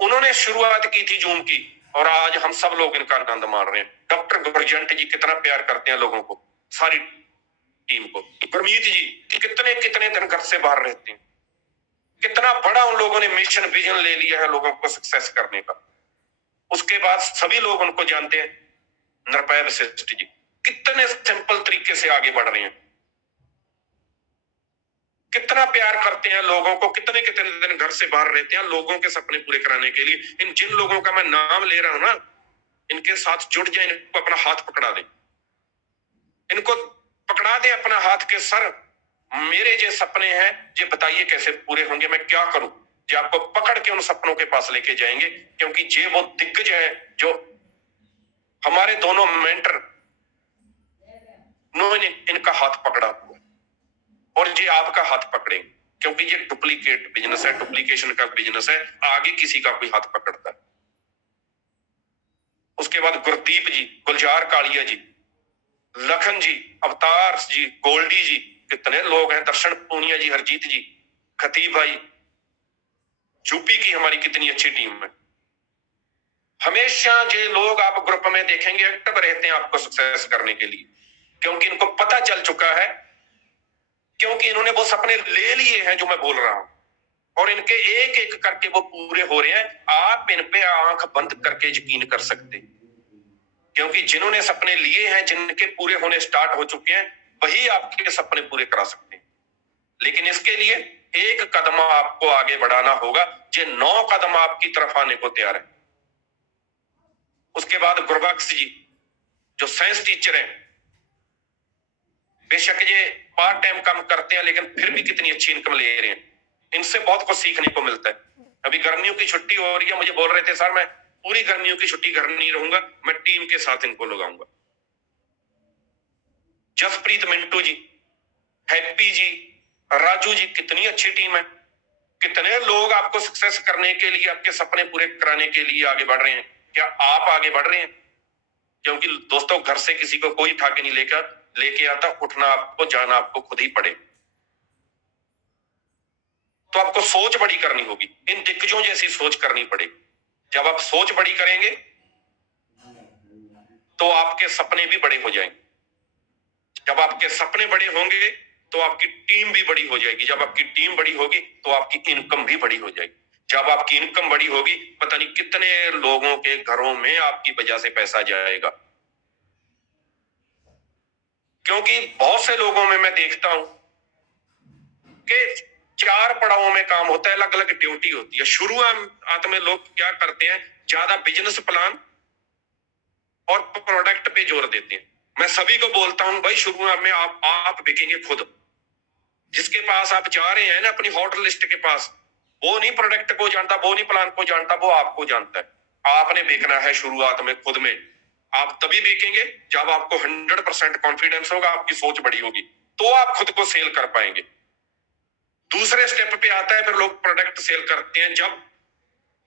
उन्होंने शुरुआत की थी जूम की, और आज हम सब लोग इनका आनंद मार रहे हैं। डॉक्टर गुरजंट जी कितना प्यार करते हैं लोगों को, सारी टीम को। गुरमीत जी कितने कितने दिन घर से बाहर रहते हैं। कितना बड़ा उन लोगों ने मिशन, विजन ले लिया है लोगों को सक्सेस करने का। उसके बाद सभी लोग उनको जानते हैं। निरपय वशिष्ठ जी कितने सिंपल तरीके से आगे बढ़ रहे हैं, कितना प्यार करते हैं लोगों को, कितने कितने दिन घर से बाहर रहते हैं लोगों के सपने पूरे कराने के लिए। जिन लोगों का मैं नाम ले रहा हूं ना, इनके साथ जुड़ जाए, इनको अपना हाथ पकड़ा दे, इनको पकड़ा दे अपना हाथ के सर, मेरे जो सपने हैं ये बताइए कैसे पूरे होंगे, मैं क्या करूं। जो आपको पकड़ के उन सपनों के पास लेके जाएंगे, क्योंकि ये वो दिग्गज है जो हमारे दोनों मेंटर उन्होंने इनका हाथ पकड़ा हुआ है और ये आपका हाथ पकड़ेंगे, क्योंकि ये डुप्लीकेट बिजनेस है, डुप्लीकेशन का बिजनेस है, आगे किसी का कोई हाथ पकड़ता है। उसके बाद गुरदीप जी, गुलजार कालिया जी, लखन जी, अवतार जी, गोल्डी जी, कितने लोग हैं, दर्शन पूनिया जी, हरजीत जी, खतीब भाई, यूपी की हमारी कितनी अच्छी टीम है। हमेशा ये लोग आप ग्रुप में देखेंगे एक्टिव रहते हैं आपको सक्सेस करने के लिए, क्योंकि इनको पता चल चुका है, क्योंकि इन्होंने वो सपने ले लिए हैं जो मैं बोल रहा हूं, और इनके एक एक करके वो पूरे हो रहे हैं। आप इन पे आंख बंद करके यकीन कर सकते हैं, क्योंकि जिन्होंने सपने लिए हैं, जिनके पूरे होने स्टार्ट हो चुके हैं, वही आपके सपने पूरे करा सकते हैं। लेकिन इसके लिए एक कदम आपको आगे बढ़ाना होगा, जो 9 कदम आपकी तरफ आने को तैयार है। उसके बाद गुरबख्श जी, जो साइंस टीचर हैं, बेशक ये पार्ट टाइम काम करते हैं, लेकिन फिर भी कितनी अच्छी इनकम ले रहे हैं। इनसे बहुत कुछ सीखने को मिलता है। अभी गर्मियों की छुट्टी हो रही है, मुझे बोल रहे थे सर मैं पूरी गर्मियों की छुट्टी घर नहीं रहूंगा, मैं टीम के साथ इनको लगाऊंगा। जसप्रीत मिंटू जी, हैप्पी जी, राजू जी, कितनी अच्छी टीम है। कितने लोग आपको सक्सेस करने के लिए, आपके सपने पूरे कराने के लिए आगे बढ़ रहे हैं। क्या आप आगे बढ़ रहे हैं? क्योंकि दोस्तों, घर से किसी को कोई उठा के नहीं लेके आता, उठना आपको, जाना आपको खुद ही पड़े। तो आपको सोच बड़ी करनी होगी, इन दिग्गजों जैसी सोच करनी पड़ेगी। जब आप सोच बड़ी करेंगे तो आपके सपने भी बड़े हो जाएंगे। जब आपके सपने बड़े होंगे तो आपकी टीम भी बड़ी हो जाएगी। जब आपकी टीम बड़ी होगी तो आपकी इनकम भी बड़ी हो जाएगी। जब आपकी इनकम बड़ी होगी, पता नहीं कितने लोगों के घरों में आपकी वजह से पैसा जाएगा। क्योंकि बहुत से लोगों में मैं देखता हूं कि 4 पड़ावों में काम होता है, अलग अलग ड्यूटी होती है। शुरुआत में लोग क्या करते हैं, ज्यादा बिजनेस प्लान और प्रोडक्ट पे जोर देते हैं। मैं सभी को बोलता हूं भाई, शुरुआत में आप बिकेंगे खुद। जिसके पास आप जा रहे हैं ना, अपनी हॉट लिस्ट के पास, वो नहीं प्रोडक्ट को जानता, वो नहीं प्लान को जानता, वो आपको जानता है। आपने बेचना है शुरुआत में खुद में। आप तभी बेचेंगे जब आपको 100% कॉन्फिडेंस होगा, आपकी सोच बड़ी होगी, तो आप खुद को सेल कर पाएंगे। दूसरे स्टेप पे आता है फिर लोग प्रोडक्ट सेल करते हैं, जब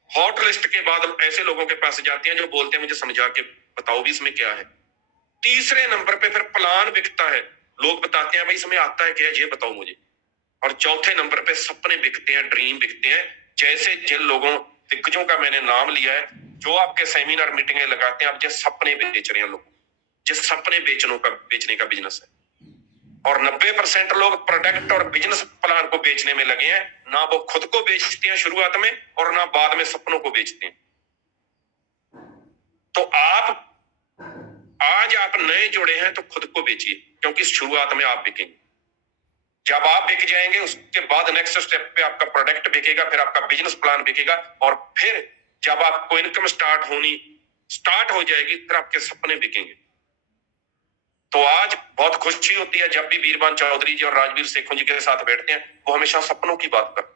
हॉट लिस्ट के बाद ऐसे लोगों के पास जाते हैं जो बोलते हैं मुझे समझा के बताओ भी इसमें क्या है। तीसरे नंबर पे फिर प्लान बिकता है, लोग बताते हैं भाई इसमें आता है क्या, ये बताओ मुझे। और चौथे नंबर पे सपने बिकते हैं, ड्रीम बिकते हैं। जैसे जिन लोगों दिग्गजों का मैंने नाम लिया है, जो आपके सेमिनार मीटिंगें लगाते हैं, आप जिस सपने बेच रहे हैं लोग, जिस सपने बेचने का बिजनेस है। और 90% लोग प्रोडक्ट और बिजनेस प्लान को बेचने में लगे हैं। ना वो खुद को बेचते हैं शुरुआत में, और ना बाद में सपनों को बेचते हैं। तो आज आप नए जुड़े हैं तो खुद को बेचिए, क्योंकि शुरुआत में आप बिकेंगे। जब आप बिक जाएंगे, उसके बाद नेक्स्ट स्टेप पे आपका प्रोडक्ट बिकेगा, फिर आपका बिजनेस प्लान बिकेगा, और फिर जब आपको इनकम स्टार्ट हो जाएगी, फिर आपके सपने बिकेंगे। तो आज बहुत खुशी होती है जब भी वीरबान चौधरी जी और राजवीर सेखों जी के साथ बैठते हैं, वो हमेशा सपनों की बात करते हैं।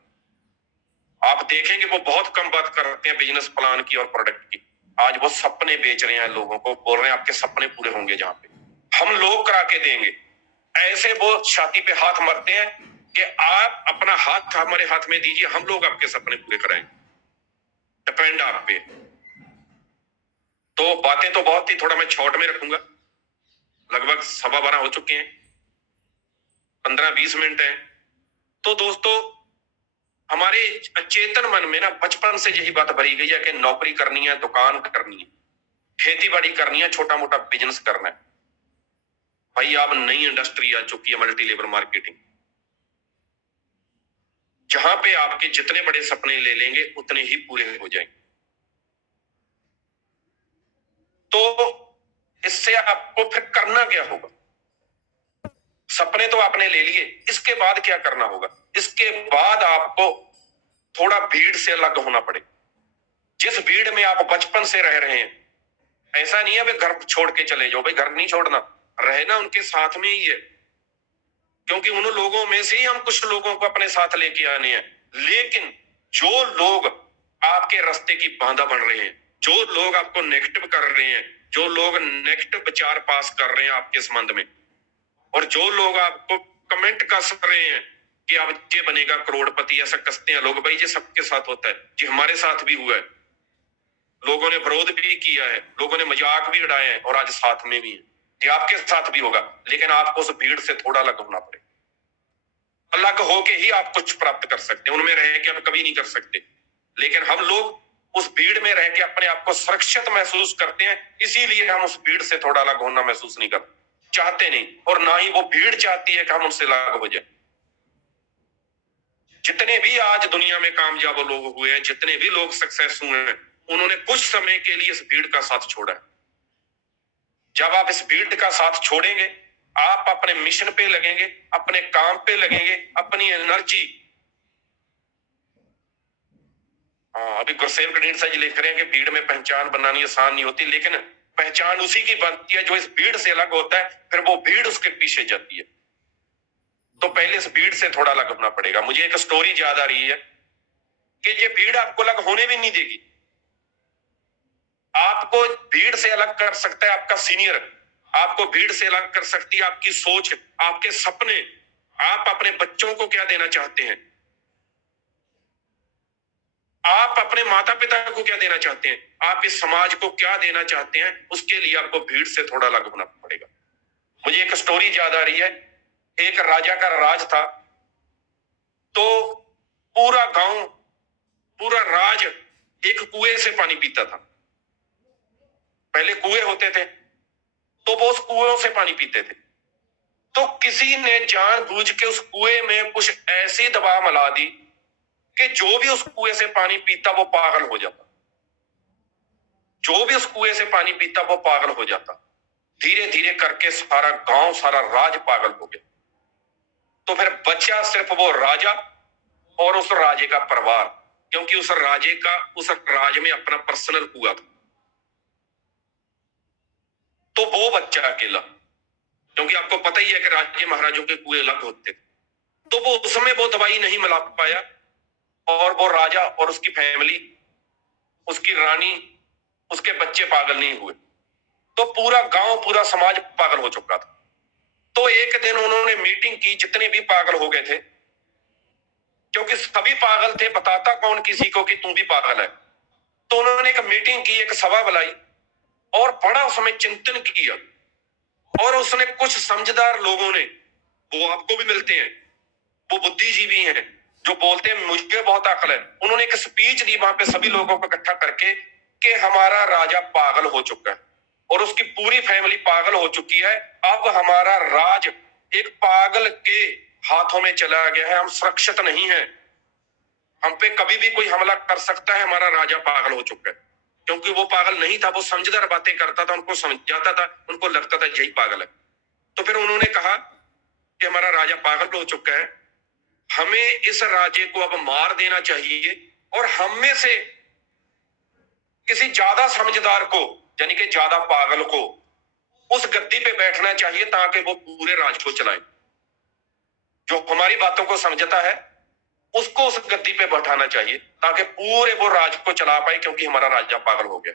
आप देखेंगे वो बहुत कम बात करते हैं बिजनेस प्लान की और प्रोडक्ट की। आज वो सपने बेच रहे हैं, लोगों को बोल रहे हैं आपके सपने पूरे होंगे, जहां पे हम लोग करा के देंगे। ऐसे वो छाती पे हाथ मारते हैं कि आप अपना हाथ हमारे हाथ में दीजिए, हम लोग आपके सपने पूरे कराएंगे, डिपेंड आप पे। तो बातें तो बहुत थी, थोड़ा मैं शॉर्ट में रखूंगा। लगभग 12:15 हो चुके हैं, 15-20 मिनट है। तो दोस्तों, हमारे अचेतन मन में ना बचपन से यही बात भरी गई है कि नौकरी करनी है, दुकान करनी है, खेती बाड़ी करनी है, छोटा मोटा बिजनेस करना है। भाई अब नई इंडस्ट्री आ चुकी है, मल्टी लेवल मार्केटिंग, जहां पे आपके जितने बड़े सपने ले लेंगे उतने ही पूरे हो जाएंगे। तो इससे आपको फिर करना क्या होगा? सपने तो आपने ले लिए, इसके बाद क्या करना होगा? इसके बाद आपको थोड़ा भीड़ से अलग होना पड़ेगा। जिस भीड़ में आप बचपन से रह रहे हैं, ऐसा नहीं है भाई घर छोड़ के चले जाओ, भाई घर नहीं छोड़ना, रहना उनके साथ में ही है। क्योंकि उन लोगों में से ही हम कुछ लोगों को अपने साथ लेके आने हैं। लेकिन जो लोग आपके रास्ते की बाधा बन रहे हैं, जो लोग आपको नेगेटिव कर रहे हैं, जो लोग नेगेटिव विचार पास कर रहे हैं आपके संबंध में, और जो लोग आपको कमेंट कर रहे हैं कि अब ये बनेगा करोड़पति, ऐसा कसते हैं लोग, भाई ये सबके साथ होता है, ये हमारे साथ भी हुआ है। लोगों ने विरोध भी किया है, लोगों ने मजाक भी उड़ाए हैं और आज साथ में भी है। ये आपके साथ भी होगा, लेकिन आपको उस भीड़ से थोड़ा अलग होना पड़ेगा। अलग होके ही आप कुछ प्राप्त कर सकते हैं, उनमें रह के आप कभी नहीं कर सकते। लेकिन हम लोग उस भीड़ में रह के अपने आप को सुरक्षित महसूस करते हैं, इसीलिए हम उस भीड़ से थोड़ा अलग होना महसूस नहीं करते, चाहते नहीं, और ना ही वो भीड़ चाहती है कि हम उनसे अलग हो जाए। जितने भी आज दुनिया में कामयाब लोग हुए हैं, जितने भी लोग सक्सेस हुए हैं, उन्होंने कुछ समय के लिए इस भीड़ का साथ छोड़ा है। जब आप इस भीड़ का साथ छोड़ेंगे, आप अपने मिशन पे लगेंगे, अपने काम पे लगेंगे, अपनी एनर्जी। अभी गुरसेव गणेर जी लिख रहे हैं कि भीड़ में पहचान बनानी आसान नहीं होती, लेकिन पहचान उसी की बनती है जो इस भीड़ से अलग होता है, फिर वो भीड़ उसके पीछे जाती है। तो पहले इस भीड़ से थोड़ा अलग होना पड़ेगा। मुझे एक स्टोरी याद आ रही है कि ये भीड़ आपको अलग होने भी नहीं देगी। आपको भीड़ से अलग कर सकता है आपका सीनियर, आपको भीड़ से अलग कर सकती है आपकी सोच, आपके सपने। आप अपने बच्चों को क्या देना चाहते हैं, आप अपने माता पिता को क्या देना चाहते हैं, आप इस समाज को क्या देना चाहते हैं, उसके लिए आपको भीड़ से थोड़ा अलग होना पड़ेगा। मुझे एक स्टोरी याद आ रही है। एक राजा का राज था, तो पूरा गांव, पूरा राज एक कुएं से पानी पीता था। पहले कुएं होते थे, तो वो उस कुएं से पानी पीते थे। तो किसी ने जानबूझ के उस कुएं में कुछ ऐसी दवा मिला दी कि जो भी उस कुएं से पानी पीता वो पागल हो जाता। जो भी उस कुएं से पानी पीता वो पागल हो जाता। धीरे धीरे करके सारा गांव, सारा राज पागल हो गया। तो फिर बचा सिर्फ वो राजा और उस राजे का परिवार, क्योंकि उस राजे का उस राज में अपना पर्सनल कुआं था। तो वो बच्चा अकेला, क्योंकि आपको पता ही है कि राज्य महाराजों के कुएं अलग होते थे, तो वो उसमें वो दवाई नहीं मिला पाया, और वो राजा और उसकी फैमिली, उसकी रानी, उसके बच्चे पागल नहीं हुए। तो पूरा गांव, पूरा समाज पागल हो चुका था। तो एक दिन उन्होंने मीटिंग की, जितने भी पागल हो गए थे, क्योंकि सभी पागल थे, बताता कौन किसी को कि तू भी पागल है। तो उन्होंने एक मीटिंग की, एक सभा बुलाई और बड़ा उसमें चिंतन किया। और उसने कुछ समझदार लोगों ने, वो आपको भी मिलते हैं, वो बुद्धिजीवी हैं जो बोलते हैं मुझे बहुत अकल है, उन्होंने एक स्पीच दी वहां पे सभी लोगों को इकट्ठा करके कि हमारा राजा पागल हो चुका है और उसकी पूरी फैमिली पागल हो चुकी है। अब हमारा राज एक पागल के हाथों में चला गया है, हम सुरक्षित नहीं है, हम पे कभी भी कोई हमला कर सकता है, हमारा राजा पागल हो चुका है। क्योंकि वो पागल नहीं था, वो समझदार बातें करता था, उनको समझाता था, उनको लगता था यही पागल है। तो फिर उन्होंने कहा कि हमारा राजा पागल हो चुका है, हमें इस राजे को अब मार देना चाहिए और हम में से किसी ज्यादा समझदार को, यानी कि ज्यादा पागल को उस गद्दी पे बैठना चाहिए ताकि वो पूरे राज को चलाए। जो हमारी बातों को समझता है उसको उस गद्दी पे बैठाना चाहिए ताकि पूरे वो राज को चला पाए, क्योंकि हमारा राजा पागल हो गया।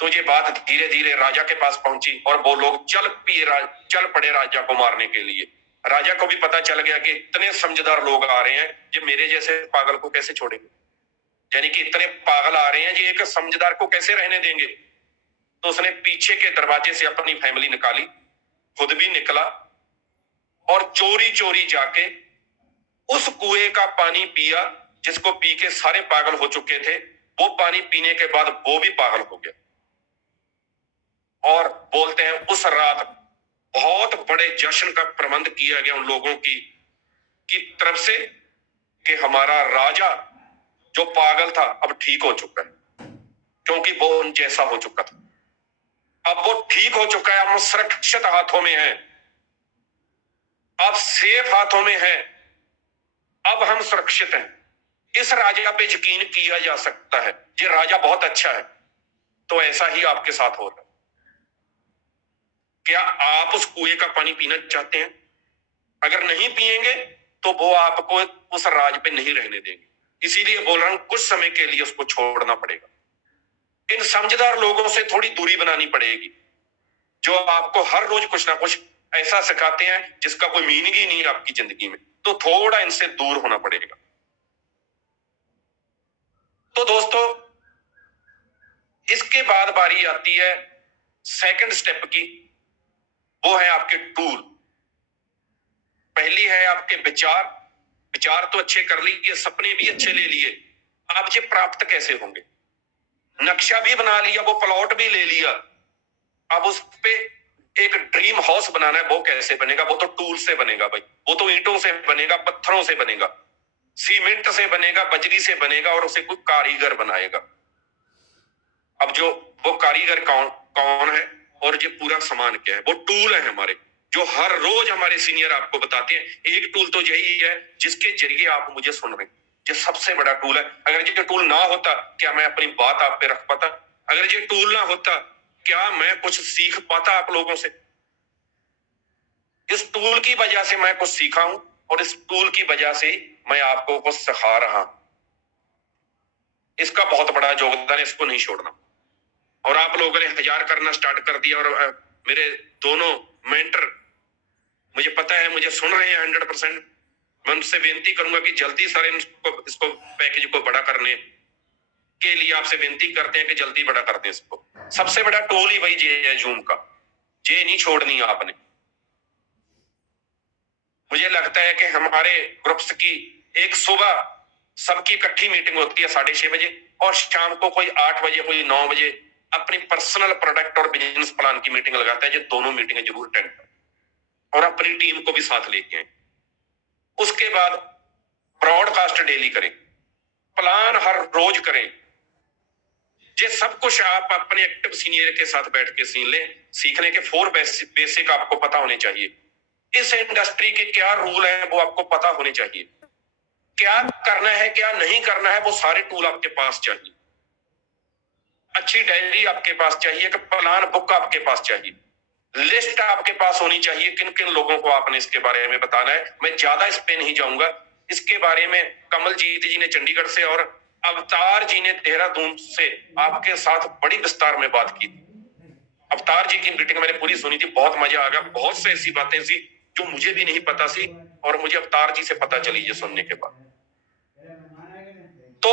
तो ये बात धीरे धीरे राजा के पास पहुंची और वो लोग चल पड़े राजा को मारने के लिए। राजा को भी पता चल गया कि इतने समझदार लोग आ रहे हैं, ये मेरे जैसे पागल को कैसे छोड़ेंगे, यानी कि इतने पागल आ रहे हैं, ये एक समझदार को कैसे रहने देंगे। तो उसने पीछे के दरवाजे से अपनी फैमिली निकाली, खुद भी निकला और चोरी चोरी जाके उस कुएं का पानी पिया जिसको पी के सारे पागल हो चुके थे। वो पानी पीने के बाद वो भी पागल हो गया और बोलते हैं उस रात बहुत बड़े जश्न का प्रबंध किया गया उन लोगों की तरफ से कि हमारा राजा जो पागल था अब ठीक हो चुका है, क्योंकि वो उन जैसा हो चुका था। अब वो ठीक हो चुका है, हम सुरक्षित हाथों में हैं, अब सेफ हाथों में हैं, अब हम सुरक्षित हैं। इस राजा पे यकीन किया जा सकता है, ये राजा बहुत अच्छा है। तो ऐसा ही आपके साथ हो रहा है। क्या आप उस कुएं का पानी पीना चाहते हैं? अगर नहीं पिएंगे तो वो आपको उस राज पे नहीं रहने देंगे। इसीलिए बोल रहा हूं कुछ समय के लिए उसको छोड़ना पड़ेगा। इन समझदार लोगों से थोड़ी दूरी बनानी पड़ेगी जो आपको हर रोज कुछ ना कुछ ऐसा सिखाते हैं जिसका कोई मीनिंग ही नहीं है आपकी जिंदगी में, तो थोड़ा इनसे दूर होना पड़ेगा। तो दोस्तों, इसके बाद बारी आती है सेकंड स्टेप की, वो है आपके टूल। पहली है आपके विचार। विचार तो अच्छे कर लिए, सपने भी अच्छे ले लिए, अब ये प्राप्त कैसे होंगे? नक्शा भी बना लिया, वो प्लॉट भी ले लिया, अब उस पे एक ड्रीम हाउस बनाना है, वो कैसे बनेगा? वो तो टूल से बनेगा भाई, वो तो ईंटों से बनेगा, पत्थरों से बनेगा, सीमेंट से बनेगा, बजरी से बनेगा, और उसे कोई कारीगर बनाएगा। अब जो वो कारीगर कौन कौन है और ये पूरा सामान क्या है? वो टूल है हमारे, जो हर रोज हमारे सीनियर आपको बताते हैं। एक टूल तो यही है जिसके जरिए आप मुझे सुन रहे हैं, ये सबसे बड़ा टूल है। अगर ये टूल ना होता, क्या मैं अपनी बात आप पे रख पाता? अगर ये टूल ना होता, क्या मैं कुछ सीख पाता आप लोगों से? इस टूल की वजह से मैं कुछ सीखा हूं, और इस टूल की वजह से मैं आपको कुछ सिखा रहा हूं। इसका बहुत बड़ा योगदान है, इसको नहीं छोड़ना। और आप लोगों ने 1000 करना स्टार्ट कर दिया, और मेरे दोनों मेंटर, मुझे पता है, मुझे सुन रहे हैं 100%। मैं उनसे बेनती करूंगा कि जल्दी सारे इसको पैकेज को बड़ा करने के लिए आपसे बेनती करते हैं कि जल्दी बड़ा कर दें इसको। सबसे बड़ा टूल ही वही ये है, जूम का। ये नहीं छोड़नी आपने। मुझे लगता है कि हमारे ग्रुप्स की एक सुबह सबकी इकट्ठी मीटिंग होती है 6:30 बजे, और शाम को कोई 8 बजे, कोई 9 बजे अपनी पर्सनल प्रोडक्ट और बिजनेस प्लान की मीटिंग लगाता है। ये दोनों मीटिंगें जरूर अटेंड करें, और अपनी टीम को भी साथ लेके आए। उसके बाद ब्रॉडकास्ट डेली करें, प्लान हर रोज करें। ये सब कुछ आप अपने एक्टिव सीनियर के साथ बैठ के सीखने के 4 बेसिक आपको पता होने चाहिए। इस इंडस्ट्री के क्या रूल हैं वो आपको पता होने चाहिए। क्या करना है, क्या नहीं करना है, वो सारे टूल आपके पास चाहिए। अच्छी डायरी आपके पास चाहिए, कि प्लान बुक आपके पास चाहिए, लिस्ट आपके पास होनी चाहिए किन किन लोगों को आपने इसके बारे में बताना है। मैं ज्यादा इस पे नहीं जाऊंगा। इसके बारे में कमलजीत जी ने चंडीगढ़ से और अवतार जी ने देहरादून से आपके साथ बड़ी विस्तार में बात की थी। अवतार जी की मीटिंग मैंने पूरी सुनी थी, बहुत मजा आ गया। बहुत से ऐसी बातें थी जो मुझे भी नहीं पता थी, और मुझे अवतार जी से पता चली ये सुनने के बाद। तो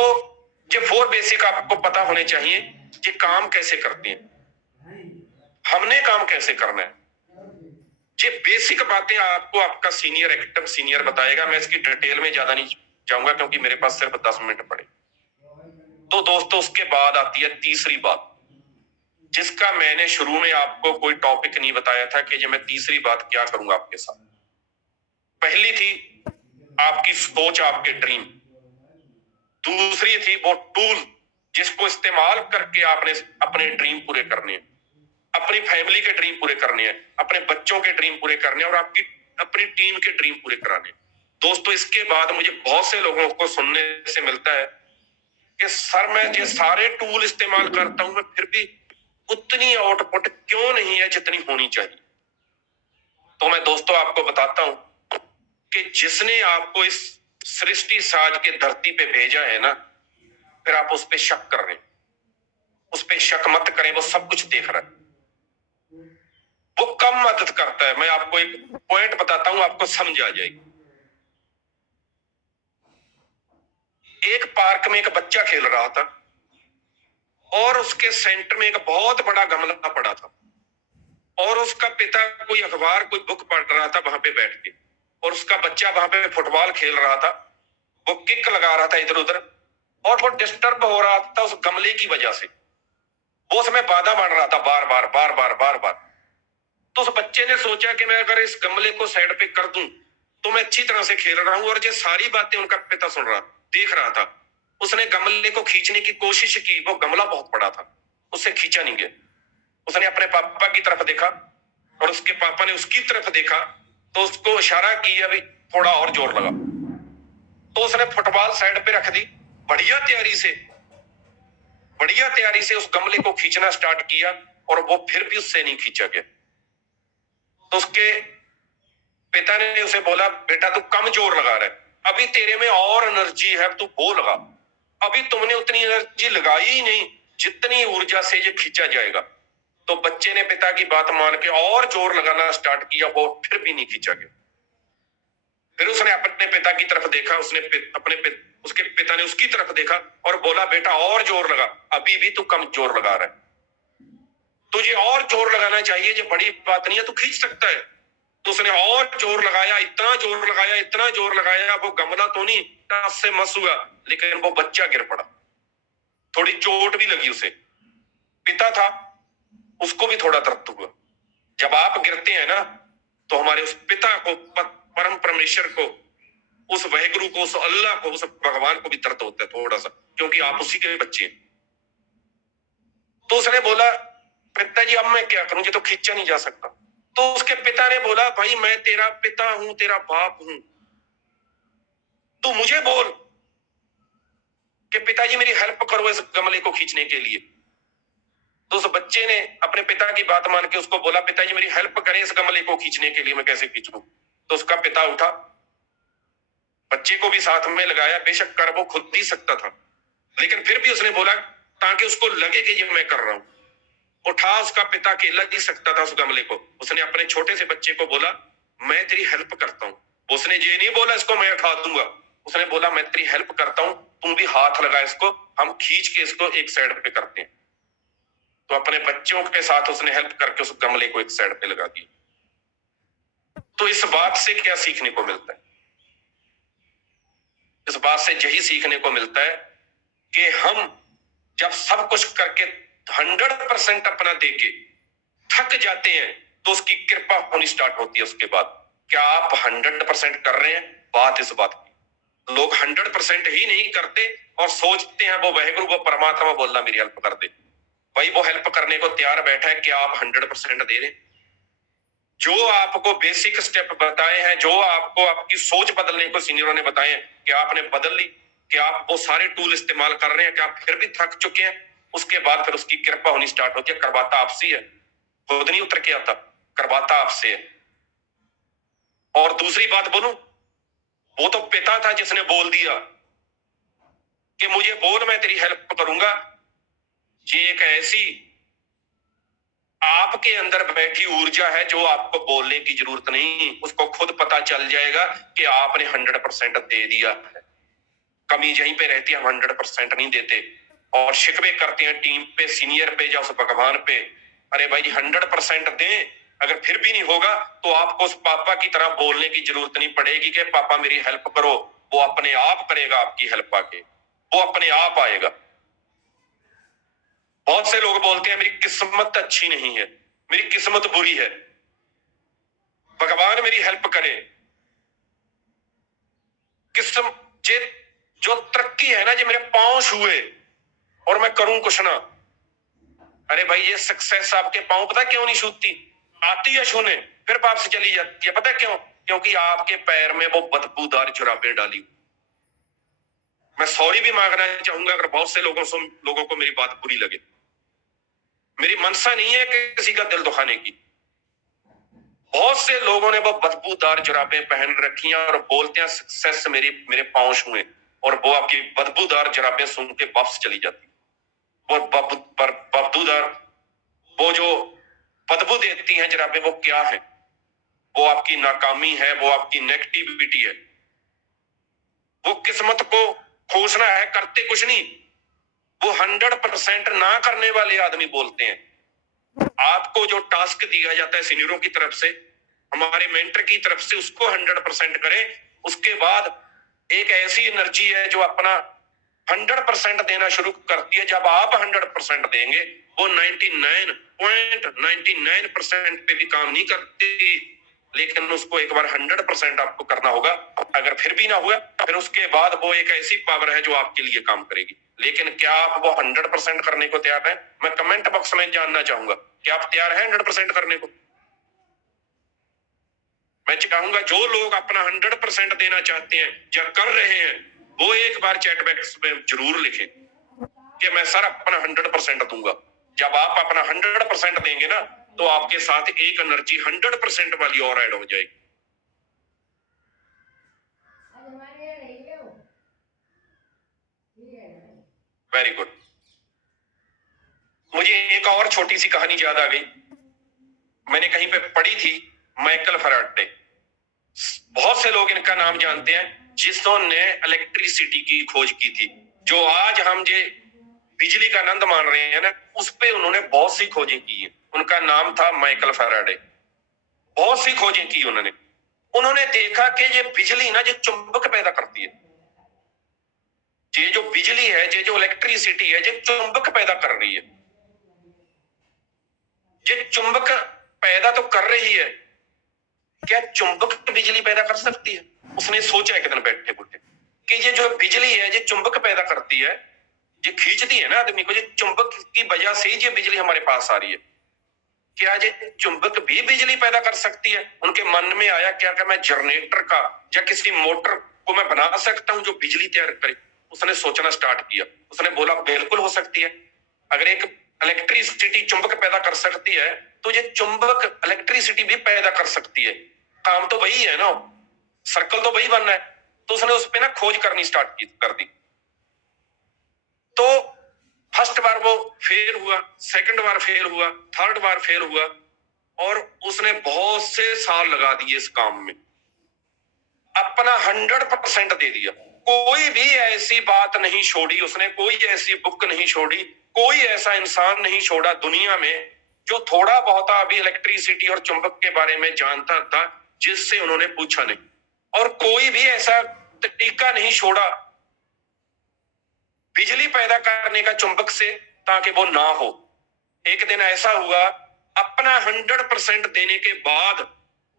ये 4 बेसिक आपको पता होने चाहिए। ये काम कैसे करते हैं, हमने काम कैसे करना है, ये बेसिक बातें आपको आपका सीनियर, एक्टिव सीनियर बताएगा। मैं इसकी डिटेल में ज्यादा नहीं जाऊंगा, क्योंकि मेरे पास सिर्फ 10 मिनट पड़े। तो दोस्तों, उसके बाद आती है तीसरी बात, जिसका मैंने शुरू में आपको कोई टॉपिक नहीं बताया था कि ये मैं तीसरी बात क्या करूंगा आपके साथ। पहली थी आपकी सोच, आपके ड्रीम। दूसरी थी वो टूल जिसको इस्तेमाल करके आपने अपने ड्रीम पूरे करने हैं, अपनी फैमिली के ड्रीम पूरे करने हैं, अपने बच्चों के ड्रीम पूरे करने हैं, और आपकी अपनी टीम के ड्रीम पूरे कराने हैं। दोस्तों, इसके बाद मुझे बहुत से लोगों को सुनने से मिलता है कि सर, मैं ये सारे टूल इस्तेमाल करता हूं, मैं फिर भी उतनी आउटपुट क्यों नहीं है जितनी होनी चाहिए। तो मैं दोस्तों आपको बताता हूं कि जिसने आपको इस सृष्टि साज के धरती पे भेजा है ना, फिर आप उस पे शक कर रहे हैं। उस पे शक मत करें, वो सब कुछ देख रहा है। वो कम मदद करता है। मैं आपको एक पॉइंट बताता हूं, आपको समझ आ जाएगी। एक पार्क में एक बच्चा खेल रहा था, और उसके सेंटर में एक बहुत बड़ा गमला पड़ा था, और उसका पिता कोई अखबार, कोई बुक पढ़ रहा था वहां पे बैठ के, और उसका बच्चा वहां पे फुटबॉल खेल रहा था। वो किक लगा रहा था इधर उधर, और वो डिस्टर्ब हो रहा था उस गमले की वजह से। वो उसमें बाधा बन रहा था बार बार बार बार बार बार। तो उस बच्चे ने सोचा कि मैं अगर इस गमले को साइड पे कर दूं तो मैं अच्छी तरह से खेल रहा हूं, और ये सारी बातें उनका पिता सुन रहा, देख रहा था। उसने गमले को खींचने की कोशिश की, वो गमला बहुत बड़ा था, उससे खींचा नहीं गया। उसने अपने पापा की तरफ देखा, और उसके पापा ने उसकी तरफ देखा, तो उसको इशारा किया भी थोड़ा और जोर लगा। तो उसने फुटबॉल साइड पे रख दी, बढ़िया तैयारी से उस गमले को खींचना स्टार्ट किया, और वो फिर भी उससे नहीं खींचा गया। तो उसके पिता ने उसे बोला, बेटा तू कम जोर लगा रहा है, अभी तेरे में और एनर्जी है, तू वो लगा। अभी तुमने उतनी एनर्जी लगाई ही नहीं जितनी ऊर्जा से ये खींचा जाएगा। तो बच्चे ने पिता की बात मान के और जोर लगाना स्टार्ट किया, वो फिर भी नहीं खींचा गया। फिर उसने अपने पिता की तरफ देखा, उसके पिता ने उसकी तरफ देखा और बोला, बेटा और जोर लगा, अभी भी तू कम जोर लगा रहा है, तुझे और जोर लगाना चाहिए, जो बड़ी बात नहीं है, तू खींच सकता है। तो उसने और जोर लगाया, इतना जोर लगाया, इतना जोर लगाया, वो गमला तो नहीं टस से मस हुआ, लेकिन वो बच्चा गिर पड़ा, थोड़ी चोट भी लगी उसे। पिता था, उसको भी थोड़ा दर्द हुआ। जब आप गिरते हैं ना, तो हमारे उस पिता को, परम परमेश्वर को, उस वाहिगुरु को, उस अल्लाह को, उस भगवान को भी दर्द होता है थोड़ा सा, क्योंकि आप उसी के बच्चे हैं। तो उसने बोला, पिताजी अब मैं क्या करूं, ये तो खींचा नहीं जा सकता। तो उसके पिता ने बोला, भाई मैं तेरा पिता हूं, तेरा बाप हूं, तू मुझे बोल कि पिताजी मेरी हेल्प करो इस गमले को खींचने के लिए। तो उस बच्चे ने अपने पिता की बात मान के उसको बोला, पिताजी मेरी हेल्प करें इस गमले को खींचने के लिए, मैं कैसे खींचूं। तो उसका पिता उठा, बच्चे को भी साथ में लगाया, बेशक कर वो खुद ही सकता था, लेकिन फिर भी उसने बोला ताकि उसको लगे कि ये मैं कर रहा हूं। उठा, उसका पिता अकेला ही सकता था उस गमले को। उसने अपने छोटे से बच्चे को बोला, मैं तेरी हेल्प करता हूँ। उसने ये नहीं बोला इसको मैं उठा दूंगा, उसने बोला मैं तेरी हेल्प करता हूँ, तुम भी हाथ लगा इसको, हम खींच के इसको एक साइड पे करते हैं। तो अपने बच्चों के साथ उसने हेल्प करके उस गमले को एक साइड पे लगा दिया। तो इस बात से क्या सीखने को मिलता है? इस बात से यही सीखने को मिलता है कि हम जब सब कुछ करके 100% अपना देके थक जाते हैं, तो उसकी कृपा होनी स्टार्ट होती है उसके बाद। क्या आप 100% कर रहे हैं? बात इस बात की, लोग 100% ही नहीं करते और सोचते हैं वो वाहिगुरु, वो परमात्मा बोलना मेरी हेल्प कर दे। भाई वो हेल्प करने को तैयार बैठा है, क्या आप 100% दे रहे? जो आपको बेसिक स्टेप बताए हैं, जो आपको आपकी सोच बदलने को सीनियरों ने बताए हैं, क्या आपने बदल ली? क्या आप वो सारे टूल इस्तेमाल कर रहे हैं? क्या आप फिर भी थक चुके हैं? उसके बाद फिर उसकी कृपा होनी स्टार्ट होती है। करवाता आपसे है, खुद नहीं उतर के आता, करवाता आपसे है। और दूसरी बात बोलूं, वो तो पिता था जिसने बोल दिया कि मुझे बोल, मैं तेरी हेल्प करूंगा। ये एक ऐसी आपके अंदर बैठी ऊर्जा है जो आपको बोलने की जरूरत नहीं, उसको खुद पता चल जाएगा कि आपने 100% दे दिया है। कमी यहीं पे रहती है, हम 100% नहीं देते और शिकवे करते हैं टीम पे, सीनियर पे या उस भगवान पे। अरे भाई 100% दें, अगर फिर भी नहीं होगा तो आपको उस पापा की तरह बोलने की जरूरत नहीं पड़ेगी कि पापा मेरी हेल्प करो। वो अपने आप करेगा आपकी हेल्प, आके वो अपने आप आएगा। बहुत से लोग बोलते हैं मेरी किस्मत अच्छी नहीं है, मेरी किस्मत बुरी है, भगवान मेरी हेल्प करे। किस्म जे जो तरक्की है ना, जो मेरे पांव छुए और मैं करूं कुछ ना। अरे भाई ये सक्सेस आपके पांव पता क्यों नहीं छूती? आती है छूने, फिर वापस चली जाती है। पता क्यों? क्योंकि आपके पैर में वो बदबूदार जुराबें डाली। मैं सॉरी भी मांगना चाहूंगा अगर बहुत से लोगों को मेरी बात बुरी लगे। मेरी मनसा नहीं है किसी का दिल दुखाने की। बहुत से लोगों ने वो बदबूदार जुराबें पहन रखी हैं और बोलते हैं सक्सेस मेरे पांव छुए, और वो आपकी बदबूदार जुराबें सुन के वापस चली जाती। वो बदबूदार, वो जो बदबू देती हैं जुराबें, वो क्या है? वो आपकी नाकामी है, वो आपकी नेगेटिविटी है। वो किस्मत को खोजना है, करते कुछ नहीं। वो 100% ना करने वाले आदमी बोलते हैं। आपको जो टास्क दिया जाता है सीनियरों की तरफ से, हमारे मेंटर की तरफ से, उसको 100% करें। उसके बाद एक ऐसी एनर्जी है जो अपना 100% देना शुरू करती है। जब आप 100% देंगे, वो 99.99% पे भी काम नहीं करती, लेकिन उसको एक बार 100% आपको करना होगा। अगर फिर भी ना हुआ, फिर उसके बाद वो एक ऐसी पावर है जो आपके लिए काम करेगी। लेकिन क्या आप वो 100% करने को तैयार हैं? मैं कमेंट बॉक्स में जानना चाहूंगा, क्या आप तैयार हैं 100% करने को? मैं चाहूंगा जो लोग अपना 100% देना चाहते हैं या कर रहे हैं, वो एक बार चैट बॉक्स में जरूर लिखें कि मैं सर अपना 100% दूंगा। जब आप अपना 100% देंगे ना, तो आपके साथ एक एनर्जी 100% वाली और ऐड हो जाएगी। Very good. मुझे एक और छोटी सी कहानी याद आ गई, मैंने कहीं पे पढ़ी थी, माइकल फैराडे। बहुत से लोग इनका नाम जानते हैं, जिन्होंने इलेक्ट्रिसिटी की खोज की थी। जो आज हम जे बिजली का आनंद मान रहे हैं ना, उस पे उन्होंने बहुत सी खोजें की हैं। उनका नाम था माइकल फैराडे। बहुत सी खोजें की उन्होंने। उन्होंने देखा कि ये बिजली ना, ये चुंबक पैदा करती है। ये जो बिजली है, ये जो इलेक्ट्रिसिटी है, ये चुंबक पैदा कर रही है। ये चुंबक पैदा तो कर रही है, क्या चुंबक बिजली पैदा कर सकती है? उसने सोचा एक दिन बैठे बुढ़े कि ये जो बिजली है, ये चुंबक पैदा करती है, ये खींचती है ना आदमी को, ये चुंबक की वजह से ही ये बिजली हमारे पास आ रही है। क्या ये चुंबक भी बिजली पैदा कर सकती है? उनके मन में आया, क्या मैं जनरेटर का या किसी मोटर को मैं बना सकता हूं जो बिजली तैयार करे? उसने सोचना स्टार्ट किया। उसने बोला बिल्कुल हो सकती है। अगर एक इलेक्ट्रिसिटी चुंबक पैदा कर सकती है, तो ये चुंबक इलेक्ट्रिसिटी भी पैदा कर सकती है। काम तो वही है ना, सर्कल तो वही बनना है। तो उसने उस पर ना खोज करनी स्टार्ट कर दी। तो फर्स्ट बार वो फेल हुआ, सेकंड बार फेल हुआ, थर्ड बार फेल हुआ, और उसने बहुत से साल लगा दिए इस काम में, अपना 100% दे दिया। कोई भी ऐसी बात नहीं छोड़ी उसने, कोई ऐसी बुक नहीं छोड़ी, कोई ऐसा इंसान नहीं छोड़ा दुनिया में जो थोड़ा बहुत अभी इलेक्ट्रिसिटी और चुंबक के बारे में जानता था, जिससे उन्होंने पूछा नहीं। और कोई भी ऐसा तरीका नहीं छोड़ा बिजली पैदा करने का चुंबक से, ताकि वो ना हो। एक दिन ऐसा हुआ, अपना 100% देने के बाद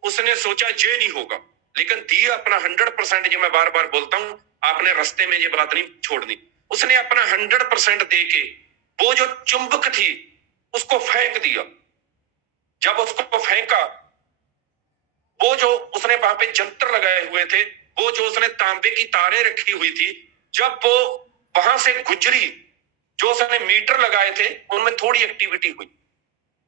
उसने सोचा ये नहीं होगा, लेकिन दिया अपना 100%। जो मैं बार बार बोलता हूं, आपने रास्ते में ये बात नहीं छोड़नी। उसने अपना 100% दे के वो जो चुंबक थी उसको फेंक दिया। जब उसको फेंका, वो जो उसने वहां पे जंतर लगाए हुए थे, वो जो उसने तांबे की तारें रखी हुई थी, जब वो वहां से गुजरी, जो उसने मीटर लगाए थे उनमें थोड़ी एक्टिविटी हुई,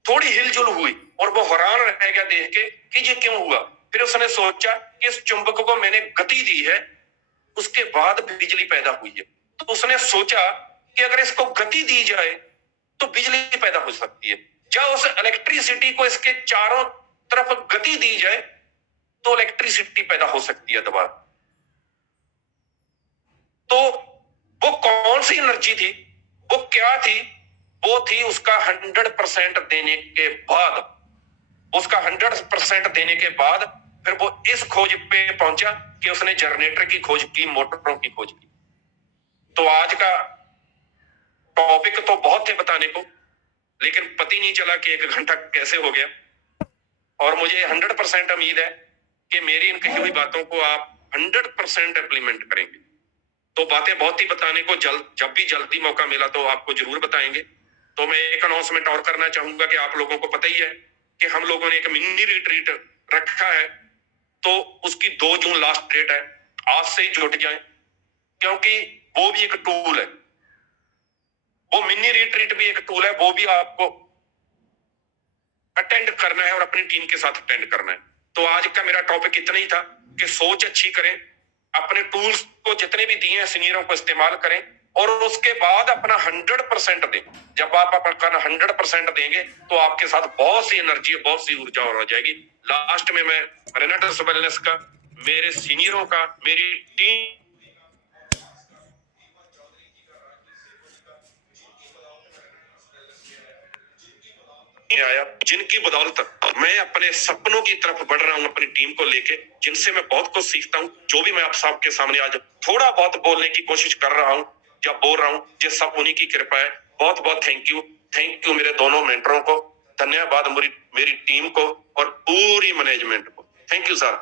थोड़ी हिलजुल हुई, और वो हैरान रह गया देख के कि ये क्यों हुआ। फिर उसने सोचा कि इस चुंबक को मैंने गति दी है, उसके बाद बिजली पैदा हुई है। तो उसने सोचा कि अगर इसको गति दी जाए तो बिजली पैदा हो सकती है। जब उस इलेक्ट्रिसिटी को इसके चारों तरफ गति दी जाए तो इलेक्ट्रिसिटी पैदा हो सकती है दोबारा। तो वो कौन सी एनर्जी थी, वो क्या थी? वो थी उसका 100% देने के बाद। उसका 100% देने के बाद फिर वो इस खोज पे पहुंचा कि उसने जनरेटर की खोज की, मोटरों की खोज की। तो आज का टॉपिक तो बहुत थे बताने को, लेकिन पता नहीं चला कि 1 घंटा कैसे हो गया। और मुझे 100% उम्मीद है कि मेरी इन कही हुई बातों को आप 100% इम्प्लीमेंट करेंगे। तो बातें बहुत ही बताने को, जब भी जल्दी मौका मिला तो आपको जरूर बताएंगे। तो मैं एक अनाउंसमेंट और करना चाहूंगा कि आप लोगों को पता ही है कि हम लोगों ने एक मिनी रिट्रीट रखा है, तो उसकी 2 जून लास्ट डेट है। आज से ही जुट जाएं, क्योंकि वो भी एक टूल है। वो मिनी रिट्रीट भी एक टूल है, वो भी आपको अटेंड करना है और अपनी टीम के साथ अटेंड करना है। तो आज का मेरा टॉपिक इतना ही था कि सोच अच्छी करें, अपने टूल्स को जितने भी दिए हैं सीनियरों को इस्तेमाल करें, और उसके बाद अपना 100% दें। जब आप अपना 100% देंगे तो आपके साथ बहुत सी एनर्जी, बहुत सी ऊर्जा और हो जाएगी। लास्ट में मैं रेनेटस वेलनेस का, मेरे सीनियरों का, मेरी टीम आया, जिनकी बदौलत मैं अपने सपनों की तरफ बढ़ रहा हूं अपनी टीम को लेके, जिनसे मैं बहुत कुछ सीखता हूं। जो भी मैं आप सबके सामने आज थोड़ा बहुत बोलने की कोशिश कर रहा हूं या बोल रहा हूं, ये सब उन्हीं की कृपा है। बहुत बहुत थैंक यू मेरे दोनों मेंटरों को, धन्यवाद मेरी टीम को और पूरी मैनेजमेंट को। Thank you sir.